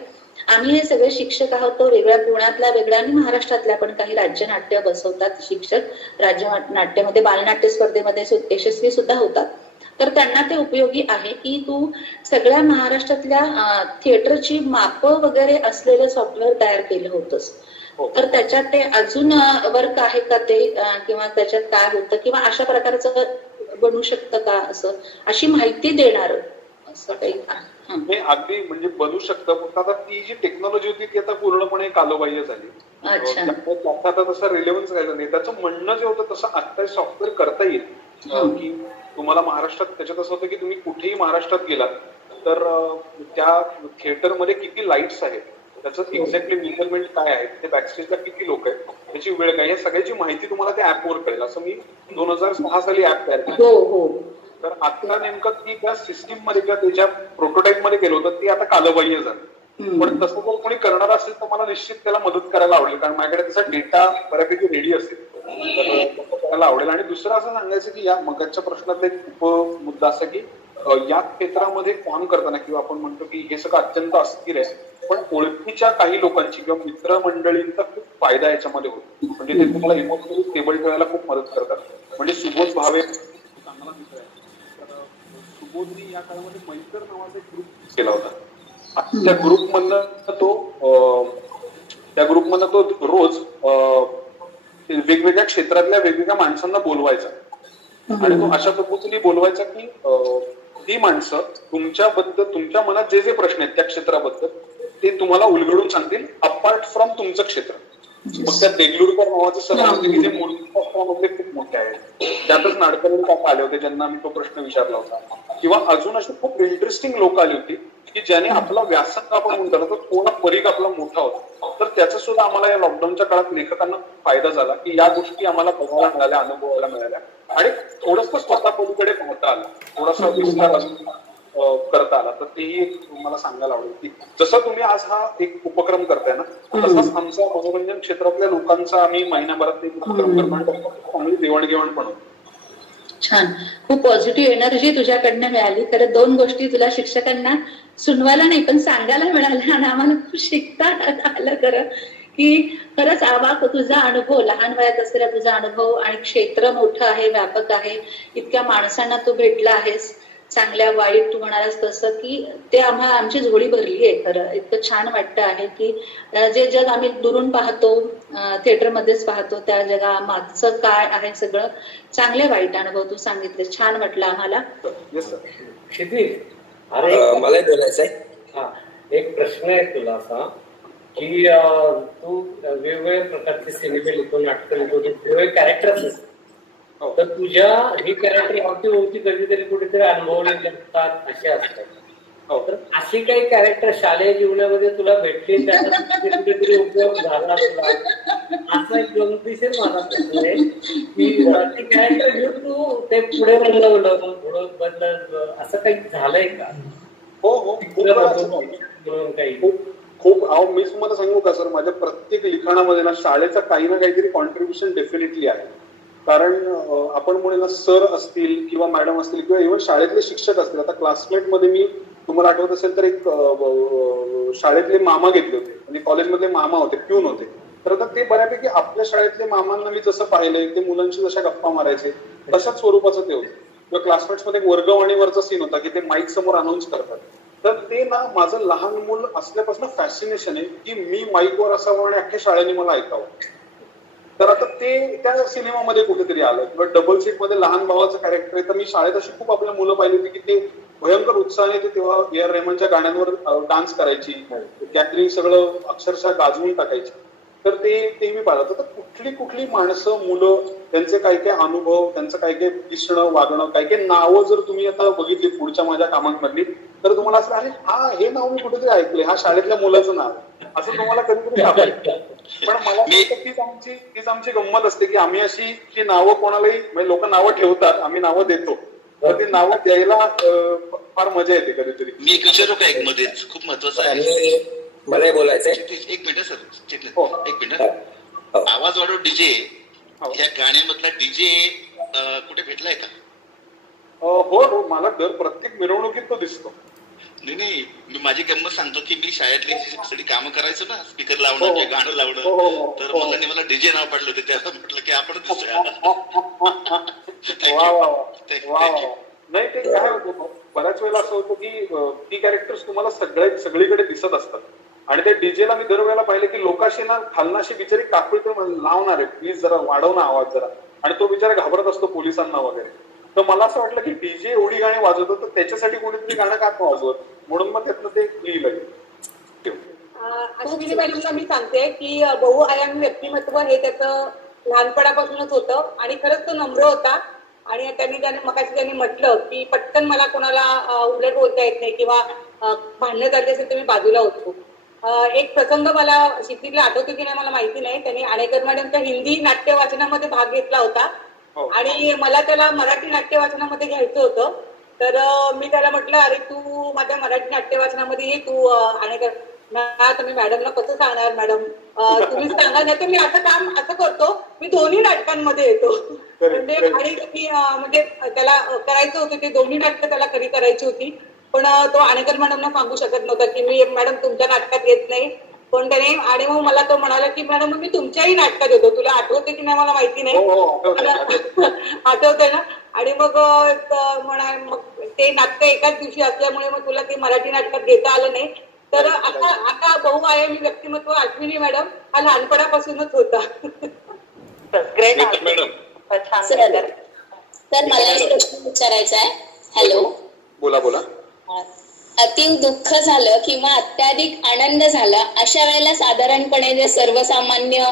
आम्ही हे सगळे शिक्षक आहोत, तो वेगळ्या पुण्यातल्या वेगळ्या आणि महाराष्ट्रातल्या पण काही राज्यनाट्य बसवतात शिक्षक. राज्यनाट्यामध्ये बालनाट्य स्पर्धेमध्ये यशस्वी सुद्धा होतात. तर त्यांना ते उपयोगी आहे की तू सगळ्या महाराष्ट्रातल्या थिएटरची मापं वगैरे असलेलं सॉफ्टवेअर तयार केलं होतंस. तर त्याच्यात ते अजून वर्क आहे का ते, किंवा त्याच्यात काय होतं, किंवा अशा प्रकारचं बनू शकतं का, असं अशी माहिती देणार असं काही? हे अगदी म्हणजे बनू शकतं, फक्त आता ती जी टेक्नॉलॉजी होती ती आता पूर्णपणे कालोबाह्य झाली. त्याचा आता तसा रिलेव्हन्स राहिला नाही. त्याचं म्हणणं जे होतं तसं आता सॉफ्टवेअर करता येईल की तुम्हाला महाराष्ट्रात त्याच्यात असं होतं की तुम्ही कुठेही महाराष्ट्रात गेलात तर त्या थिएटरमध्ये किती लाईट्स आहेत, त्याचं एक्झॅक्टली मेजरमेंट काय आहे, ते बॅकस्टेजला किती लोक आहेत, त्याची वेळ काय, या सगळ्याची माहिती तुम्हाला त्या ऍपवर कळेल. असं मी 2006 साली ऍप तयार केलं. तर आता नेमकं ती त्या सिस्टीम मध्ये किंवा त्याच्या प्रोटोटाईप मध्ये केलं होतं, ती आता कालबाह्य झाली. पण तसं जर कोणी करणार असेल तर मला निश्चित त्याला मदत करायला आवडेल, कारण माझ्याकडे त्याचा डेटा बऱ्यापैकी रेडी असेल तर करायला आवडेल. आणि दुसरं असं सांगायचं की या मगाच्या प्रश्नात एक मुद्दा असा की या क्षेत्रामध्ये काम करताना किंवा आपण म्हणतो की हे सगळं अत्यंत अस्थिर आहे, पण ओळखीच्या काही लोकांची किंवा मित्रमंडळींचा खूप फायदा याच्यामध्ये होतो. म्हणजे ते तुम्हाला इमोशनली स्टेबल ठेवायला खूप मदत करतात. म्हणजे सुबोध भावे चांगला मित्र आहे, तर सुबोधनी या काळामध्ये मैत्र नावाचा एक ग्रुप केला होता. त्या ग्रुपमधनं तो रोज वेगवेगळ्या क्षेत्रातल्या वेगवेगळ्या माणसांना बोलवायचा आणि तो अशा पद्धतीने बोलवायचा की ती माणसं तुमच्याबद्दल, तुमच्या मनात जे जे प्रश्न आहेत त्या क्षेत्राबद्दल ते तुम्हाला उलगडून सांगतील अपार्ट फ्रॉम तुमचं क्षेत्र. मग त्या देगलूरकर नावाचे सर होते की जे मूर्तीशास्त्रामधले खूप मोठे आहेत. त्यातच नाडकर्णी काका आले होते ज्यांना मी तो प्रश्न विचारला होता. किंवा अजून अशी खूप इंटरेस्टिंग लोक आली होती की ज्याने आपला व्यासंग आपण म्हणतो ना तो थोडा परीघ आपला मोठा होता. तर त्याचा सुद्धा आम्हाला या लॉकडाऊनच्या काळात लेखकांना फायदा झाला की या गोष्टी आम्हाला बघायला मिळाल्या, अनुभवायला मिळाल्या आणि थोडंसं स्वतः पलीकडे पाहता आलं, थोडासा विस्तार अजून करता आला. तर तेही एक मला सांगायला आवडेल की जसं तुम्ही आज हा एक उपक्रम करताय ना तसंच आमच्या मनोरंजन क्षेत्रातल्या लोकांचा आम्ही महिन्याभरात एक उपक्रम करतो, चांगली देवाणघेवाण पण होतो. छान, खूप पॉझिटिव्ह एनर्जी तुझ्याकडनं मिळाली. खरं 2 गोष्टी तुला शिक्षकांना सुनवायला नाही पण सांगायला मिळाल्या आणि आम्हाला खूप शिकता आलं खरं की खरंच आवाक तुझा अनुभव, लहान वयात असलेला तुझा अनुभव आणि क्षेत्र मोठं आहे, व्यापक आहे, इतक्या माणसांना तू भेटला आहेस, चांगल्या वाईट तू म्हणालास तसं की ते आमची झोळी भरली आहे. खरं इतकं छान वाटतं आहे की जे जग आम्ही दुरून पाहतो, थिएटरमध्येच पाहतो, त्या जगा मागचं काय आहे सगळं चांगले वाईट अनुभव तू सांगितले. छान वाटलं आम्हाला. मला बोलायचंय. हा, एक प्रश्न आहे तुला असा की तू वेगवेगळ्या प्रकारचे सिनेमे लिहितो, नाटकं लिहितो, वेगवेगळे कॅरेक्टर्स असतात. तर तुझ्या ही कॅरेक्टर होती कधीतरी कुठेतरी अनुभवलेली असतात, असे असतात. तर अशी काही कॅरेक्टर शालेय जीवनामध्ये तुला भेटली, त्याचा कुठेतरी उपयोग झाला तुला, असा एक गमतीशीर माझा प्रश्न आहे की ती कॅरेक्टर घेऊन तू ते पुढे बनवलं, थोडं बदल, असं काही झालंय का? हो, काही खूप मी तुम्हाला सांगू का सर, माझ्या प्रत्येक लिखाणामध्ये ना शाळेचा काही ना काहीतरी कॉन्ट्रीब्युशन डेफिनेटली आहे. कारण आपण म्हणून सर असतील किंवा मॅडम असतील किंवा इव्हन शाळेतले शिक्षक असतील. आता क्लासमेटमध्ये मी तुम्हाला आठवत असेल तर एक शाळेतले मामा घेतले होते आणि कॉलेजमधले मामा होते, प्यून होते. तर आता ते बऱ्यापैकी आपल्या शाळेतले मामांना मी जसं पाहिलंय ते मुलांशी जशा गप्पा मारायचे तशाच स्वरूपाचं ते होतं. किंवा क्लासमेट्समध्ये एक वर्गवाणीवरचा सीन होता की ते माईक समोर अनाऊन्स करतात. तर ते ना माझं लहान मूल असल्यापासून फॅसिनेशन आहे की मी माईकवर असावं आणि अख्ख्या शाळेने मला ऐकावं. तर आता ते त्या सिनेमामध्ये कुठेतरी आलं. किंवा डबल सीट मध्ये लहान भावाचं कॅरेक्टर आहे. तर मी शाळेत अशी खूप आपल्या मुलं पाहिली होती की ते भयंकर उत्साहाने ते तेव्हा ए.आर. रेहमानच्या गाण्यांवर डान्स करायची, गॅदरिंग सगळं अक्षरशः गाजवून टाकायची. तर ते मी पाहिलं होतं. तर कुठली माणसं, मुलं, त्यांचे काय काय अनुभव, त्यांचं काय काय दिसणं, वागणं, काय काय नावं जर तुम्ही आता बघितली पुढच्या माझ्या कामांमधली तर तुम्हाला असं अरे हा हे नाव मी कुठेतरी ऐकले, हा शाळेतल्या मुलाचं नाव असं तुम्हाला कधीतरी सापडेल. पण मला तीच आमची गंमत असते की आम्ही अशी की नावं कोणालाही, म्हणजे लोक नावं ठेवतात, आम्ही नावं देतो, तर ती नावं द्यायला फार मजा येते कधीतरी. मी एक विचारू का एक मध्येच, खूप महत्वाचं आहे, मला बोलायचंय. एक मिनिट सर, एक मिनिट. आवाज वाढव डीजे, या गाण्यामधला डीजे कुठे भेटलाय का? हो, मला दर प्रत्येक मिरवणुकीत तो दिसतो. नाही, मी माझी गंमत सांगतो की मी शाळेतली सगळी कामं करायचो ना, स्पीकर लावणं, गाणं लावणं, तर मला डीजे नाव पडलं होते. त्याला म्हटलं की आपण दिसतोय. नाही, ते काय होतं बऱ्याच वेळेला असं होतं की ती कॅरेक्टर्स तुम्हाला सगळीकडे दिसत असतात आणि त्या डीजेला मी दरवेळेला पाहिलं की लोकांशी ना खालनाशी बिचारी काकळी लावणार आहे, प्लीज जरा वाढव ना आवाज जरा, आणि तो बिचारा घाबरत असतो पोलिसांना वगैरे. तर मला असं वाटलं की डीजे एवढी गाणी वाजवतात तर त्याच्यासाठी कोणीतरी गाणं का वाजवत, म्हणून मग त्यातनं ते लिहिलं. अश्विनी मॅडमला मी सांगते की बहुआयामी व्यक्तिमत्व हे त्याचं लहानपणापासूनच होतं आणि खरंच तो नम्र होता. आणि त्यांनी म्हटलं की पटकन मला कोणाला उलट बोलता येत नाही किंवा भांडणं झाली असेल तर मी बाजूला होतो. एक प्रसंग मला शिकलीला आठवतो की नाही मला माहिती नाही, त्यांनी आणेकर मॅडमच्या हिंदी नाट्य वाचनामध्ये भाग घेतला होता आणि मला त्याला मराठी नाट्य वाचनामध्ये घ्यायचं होतं. तर मी त्याला म्हटलं अरे तू माझ्या मराठी नाट्य वाचनामध्ये ये, तू आणेकर. तुम्ही मॅडमला कसं सांगणार मॅडम, तुम्ही सांगा, नाही तर मी असं करतो, मी दोन्ही नाटकांमध्ये येतो. म्हणजे आणि मी म्हणजे त्याला करायचं होतं, ते दोन्ही नाटकं त्याला कधी करायची होती, पण तो आणेकर मॅडमना सांगू शकत नव्हता की मी मॅडम तुमच्या नाटकात येत नाही. पण त्याने, आणि मग मला तो म्हणाला की मॅडम मी तुमच्याही नाटकात येतो, तुला आठवते की नाही मला माहिती नाही, आठवतंय ना. आणि मग ते नाटक एकाच दिवशी असल्यामुळे मग तुला ते मराठी नाटकात घेता आलं नाही. तर आता बहुआयामी व्यक्तिमत्व अश्विनी मॅडम हा लहानपणापासूनच होता. Great madam. छान. तर मला एक प्रश्न विचारायचा आहे. हॅलो, बोला बोला. अति दुःख झालं किंवा अत्याधिक आनंद झाला अशा वेळेला साधारणपणे जे सर्वसामान्य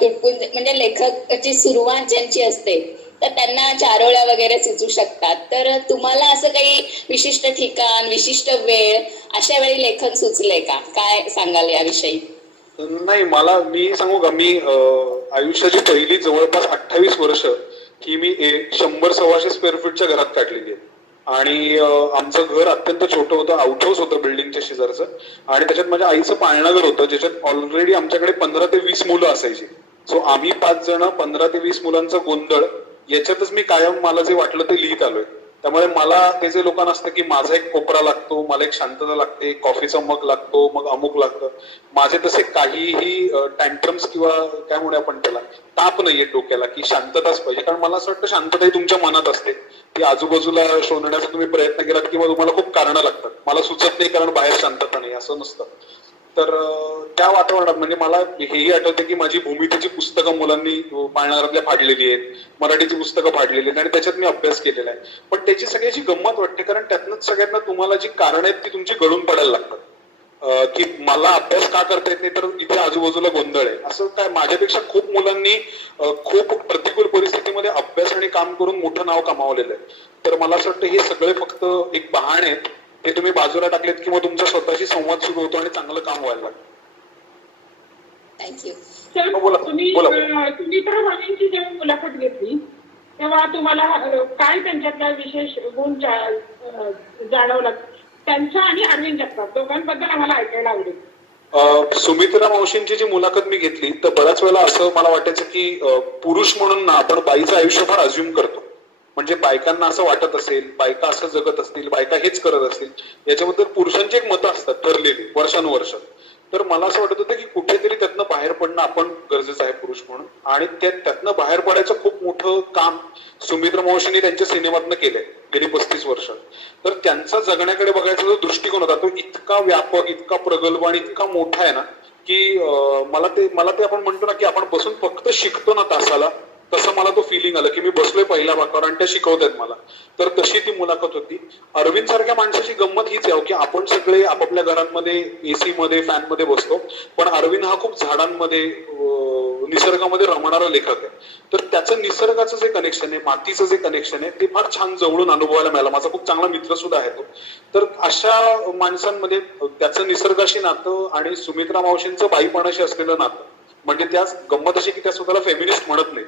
तुटपुंज म्हणजे लेखकाची सुरुवात ज्यांची असते तर त्यांना चारोळ्या वगैरे सुचू शकतात. तर तुम्हाला असं काही विशिष्ट ठिकाण, विशिष्ट वेळ अशा वेळी लेखन सुचलंय का? काय सांगाल याविषयी? नाही, मी सांगू का, मी आयुष्याची पहिली जवळपास 28 वर्ष ही मी 100-125 स्क्वेअर फीटच्या घरात काढलेली आहे. आणि आमचं घर अत्यंत छोटं होतं, आउट हाऊस होतं बिल्डिंगच्या शेजारचं. आणि त्याच्यात माझ्या आईचं पाळणाघर होतं, ज्याच्यात ऑलरेडी आमच्याकडे 15 ते 20 मुलं असायची. सो आम्ही 5 जण 15 ते 20 मुलांचा गोंधळ याच्यातच मी कायम मला जे वाटलं ते लिहित आलोय. त्यामुळे मला ते जे लोकांना असतं की माझा एक कोपरा लागतो, मला एक शांतता लागते, कॉफीचा मग लागतो, मग अमुक लागतं, माझे तसे काहीही टँट्रम्स किंवा काय म्हणू आपण त्याला ताप नाहीये डोक्याला की शांतताच पाहिजे. कारण मला असं वाटतं शांतता ही तुमच्या मनात असते, ती आजूबाजूला शोधण्याचा तुम्ही प्रयत्न केलात किंवा तुम्हाला खूप कारणं लागतात. मला सुचत नाही कारण बाहेर शांतता नाही असं नसतं. तर त्या वातावरणात म्हणजे मला हेही आठवते की माझी भूमितीची पुस्तकं मुलांनी पाळणाघरातल्या फाडलेली आहेत, मराठीची पुस्तकं फाडलेली आहेत आणि त्याच्यात मी अभ्यास केलेला आहे. पण त्याची सगळ्याची गंमत वाटते कारण त्यातनंच सगळ्यांना तुम्हाला जी कारण आहेत ती तुमची गळून पडायला लागतात. की मला अभ्यास का करता येत नाही तर इथे आजूबाजूला गोंधळ आहे. असं काय, माझ्यापेक्षा खूप मुलांनी खूप प्रतिकूल परिस्थितीमध्ये अभ्यास आणि काम करून मोठं नाव कमावलेलं आहे. तर मला असं वाटतं हे सगळे फक्त एक बहाणे आहेत, ते तुम्ही बाजूला टाकलेत किंवा तुमचा स्वतःशी संवाद सुरू होतो आणि चांगलं काम व्हायला लागतं. थँक्यू. तुम्ही तर मुलींची जेव्हा मुलाखत घेतली तेव्हा तुम्हाला काय त्यांच्यातला विशेष गुण जाणवला त्यांच्या आणि अरविंद जगताप दोघांबद्दल आम्हाला ऐकायला आवडेल. सुमित्रा मावशींची जी मुलाखत मी घेतली तर बऱ्याच वेळेला असं मला वाटायचं की पुरुष म्हणून ना आपण बाईचं आयुष्य फार अज्युम करतो. म्हणजे बायकांना असं वाटत असेल, बायका असं जगत असतील, बायका हेच करत असतील, याच्याबद्दल पुरुषांची एक मतं असतात ठरलेली वर्षानुवर्ष. तर मला असं वाटत होतं की कुठेतरी त्यातनं बाहेर पडणं आपण गरजेचं आहे पुरुष म्हणून. आणि त्यातनं बाहेर पडायचं खूप मोठं काम सुमित्रा मावशींनी त्यांच्या सिनेमातनं केलंय गेली 35 वर्ष. तर त्यांचा जगण्याकडे बघायचा जो दृष्टिकोन होता तो इतका व्यापक, इतका प्रगल्भ आणि इतका मोठा आहे ना की मला ते आपण म्हणतो ना की आपण बसून फक्त शिकतो ना तासाला, तसं मला तो फिलिंग आलं की मी बसलोय पहिल्या भागावर आणि त्या शिकवतायत मला. तर तशी ती मुलाखत होती. अरविंद सारख्या माणसाची गंमत हीच आहे की आपण सगळे आपापल्या घरांमध्ये एसी मध्ये फॅन मध्ये बसतो, पण अरविंद हा खूप झाडांमध्ये निसर्गामध्ये रमणारा लेखक आहे. तर त्याचं निसर्गाचं जे कनेक्शन आहे, मातीचं जे कनेक्शन आहे ते फार छान जवळून अनुभवायला मिळालं. माझा खूप चांगला मित्र सुद्धा आहे तो. तर अशा माणसांमध्ये त्याचं निसर्गाशी नातं आणि सुमित्रा मावशींचं बाईपणाशी असलेलं नातं, म्हणजे त्या गंमत अशी की त्या स्वतःला फेमिनिस्ट म्हणत नाही,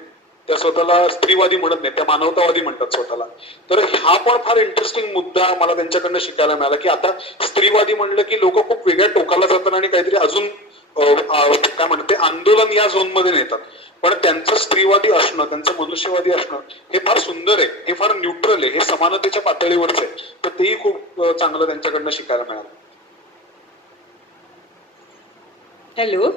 त्या स्वतःला स्त्रीवादी म्हणत नाही, त्या मानवतावादी म्हणतात स्वतःला. तर हा पण फार इंटरेस्टिंग मुद्दा मला त्यांच्याकडनं शिकायला मिळाला की आता स्त्रीवादी म्हणलं की लोक खूप वेगळ्या टोकाला जातात आणि काहीतरी अजून काय म्हणते आंदोलन या झोन मध्ये नेतात. पण त्यांचं स्त्रीवादी असणं, त्यांचं मनुष्यवादी असणं हे फार सुंदर आहे, हे फार न्यूट्रल आहे, हे समानतेच्या पातळीवरच आहे. तर तेही खूप चांगलं त्यांच्याकडनं शिकायला मिळालं. हॅलो.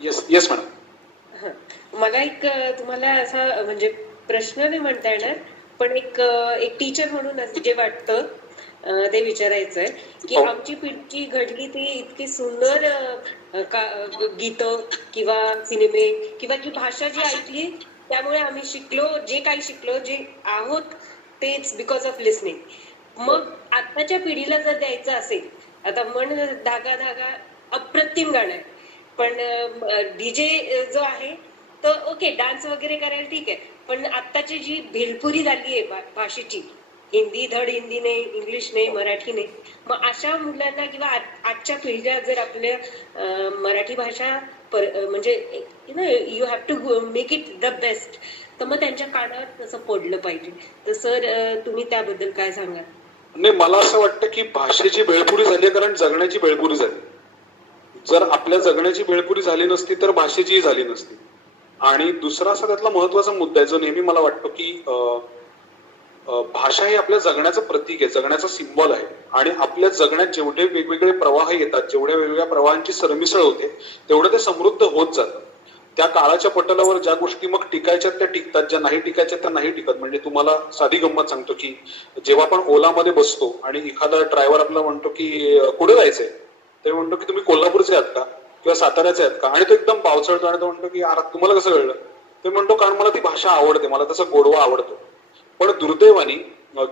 Yes madam. मला एक तुम्हाला असा म्हणजे प्रश्न नाही म्हणता येणार पण एक टीचर म्हणून जे वाटतं ते विचारायचंय की आमची पिढी घडली ती इतकी सुंदर गीतं किंवा सिनेमे किंवा जी भाषा जी ऐकली त्यामुळे आम्ही शिकलो, जे काही शिकलो, जे आहोत तेच बिकॉज ऑफ लिसनिंग. मग आताच्या पिढीला जर द्यायचं असेल, आता मन धागा धागा अप्रतिम गाणं आहे पण डीजे जो आहे तर ओके डान्स वगैरे करायला ठीक आहे, पण आत्ताची जी भेलपुरी झाली आहे भाषेची, हिंदी धड हिंदीने, इंग्लिशने, मराठीने, मग अशा मुलांना किंवा आजच्या पिढीला जर आपल्या मराठी भाषा म्हणजे you have to make it the best, तर मग त्यांच्या कानावर तसं पडलं पाहिजे. तर सर तुम्ही त्याबद्दल काय सांगाल? नाही, मला असं वाटतं की भाषेची बेळपुरी झाली कारण जगण्याची बेळपुरी झाली. जर आपल्या जगण्याची बेळपुरी झाली नसती तर भाषेचीही झाली नसती. आणि दुसरा असा त्यातला महत्वाचा मुद्दा आहे जो नेहमी मला वाटतो की भाषा ही आपल्या जगण्याचं प्रतीक आहे, जगण्याचा सिम्बॉल आहे. आणि आपल्या जगण्यात जेवढे वेगवेगळे प्रवाह येतात, जेवढ्या वेगवेगळ्या प्रवाहांची सरमिसळ होते, तेवढं ते समृद्ध होत जातं. त्या काळाच्या पटलावर ज्या गोष्टी मग टिकायच्यात त्या टिकतात, ज्या नाही टिकायच्या त्या नाही टिकत. म्हणजे तुम्हाला साधी गंमत सांगतो की जेव्हा आपण ओलामध्ये बसतो आणि एखादा ड्रायव्हर आपला म्हणतो की कुठे जायचंय, ते म्हणतो की तुम्ही कोल्हापूरचे आहात का किंवा साताऱ्याचे आहेत का, आणि तो एकदम पावसाळतो आणि तो म्हणतो की तुम्हाला कसं कळलं, तो म्हणतो कारण मला ती भाषा आवडते, मला त्याचा गोडवा आवडतो. पण दुर्दैवाने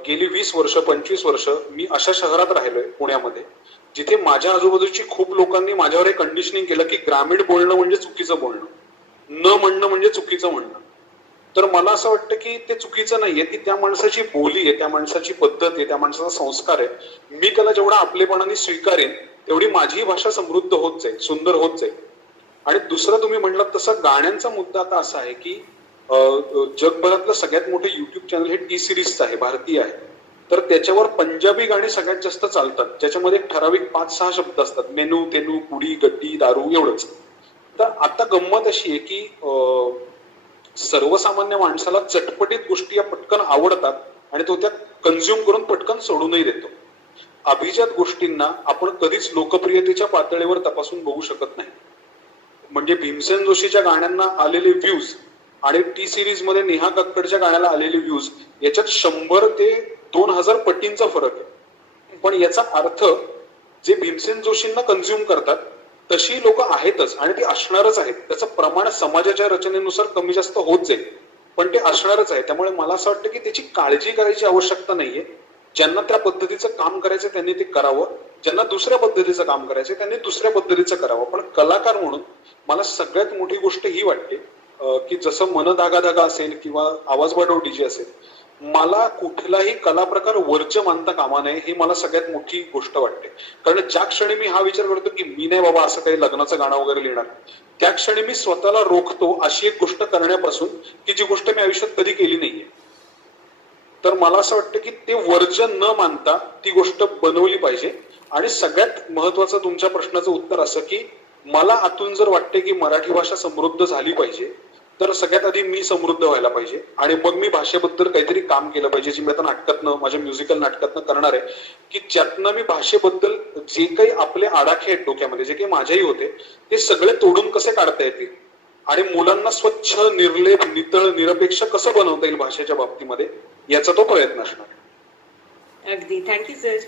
गेली 20 वर्ष 25 वर्ष मी अशा शहरात राहिलोय पुण्यामध्ये, जिथे माझ्या आजूबाजूची खूप लोकांनी माझ्यावर हे कंडिशनिंग केलं की ग्रामीण बोलणं म्हणजे चुकीचं बोलणं, न म्हणणं म्हणजे चुकीचं म्हणणं. तर मला असं वाटतं की ते चुकीचं नाहीये, ती त्या माणसाची बोली आहे, त्या माणसाची पद्धत आहे, त्या माणसाचा संस्कार आहे. मी त्याला जेवढा आपलेपणाने स्वीकारेन तेवढी माझी भाषा समृद्ध होत जाईल, सुंदर होत जाईल. आणि दुसरं तुम्ही म्हणलात तसं गाण्यांचा मुद्दा आता असा आहे की जगभरातलं सगळ्यात मोठं युट्यूब चॅनल हे टी सिरीजचं आहे, भारतीय आहे. तर त्याच्यावर पंजाबी गाणी सगळ्यात जास्त चालतात, ज्याच्यामध्ये ठराविक 5-6 शब्द असतात, मेनू तेनू कुडी गड्डी दारू एवढंच. तर आता गंमत अशी आहे की सर्वसामान्य माणसाला चटपटीत गोष्टी या पटकन आवडतात आणि तो त्या कन्झ्युम करून पटकन सोडूनही देतो. अभिजात गोष्टींना आपण कधीच लोकप्रियतेच्या पातळीवर तपासून बघू शकत नाही. म्हणजे भीमसेन जोशीच्या गाण्यांना आलेले व्ह्यूज आणि टी सिरीज मध्ये नेहा कक्कडच्या गाण्याला आलेले व्ह्यूज याच्यात 100 ते 2000 पटींचा फरक आहे. पण याचा अर्थ जे भीमसेन जोशींना कन्झ्युम करतात तशी लोक आहेतच आणि ती असणारच आहेत. त्याचं प्रमाण समाजाच्या रचनेनुसार कमी जास्त होत जाईल, पण ते असणारच आहे. त्यामुळे मला असं वाटतं की त्याची काळजी करायची आवश्यकता नाहीये. ज्यांना त्या पद्धतीचं काम करायचं त्यांनी ते करावं, ज्यांना दुसऱ्या पद्धतीचं काम करायचं त्यांनी दुसऱ्या पद्धतीचं करावं. पण कलाकार म्हणून मला सगळ्यात मोठी गोष्ट ही वाटते की जसं मन धागा धागा असेल किंवा आवाज वाढव डीजे असेल, मला कुठलाही कला प्रकार वर्ज मानता कामा नये, ही मला सगळ्यात मोठी गोष्ट वाटते. कारण ज्या क्षणी मी हा विचार करतो की मी नाही बाबा असं काही लग्नाचं गाणं वगैरे लिहिणार, त्या क्षणी मी स्वतःला रोखतो अशी एक गोष्ट करण्यापासून की जी गोष्ट मी आयुष्यात कधी केली नाहीये. तर मला असं वाटतं की ते वर्ज न मानता ती गोष्ट बनवली पाहिजे. आणि सगळ्यात महत्वाचं तुमच्या प्रश्नाचं उत्तर असं की मला आतून जर वाटते की मराठी भाषा समृद्ध झाली पाहिजे, तर सगळ्यात आधी मी समृद्ध व्हायला पाहिजे आणि मग मी भाषेबद्दल काहीतरी काम केलं पाहिजे, जे मी आता नाटकातनं माझ्या म्युझिकल नाटकातनं करणार आहे, की ज्यातनं मी भाषेबद्दल जे काही आपले आडाखे आहेत डोक्यामध्ये, जे काही माझ्याही होते, ते सगळे तोडून कसे काढता येतील आणि मुलांना स्वच्छ निर्लेप नितळ निरपेक्ष कसं बनवता येईल भाषेच्या बाबतीमध्ये, याचा तो प्रयत्न असणार. अगदी. Thank you sir.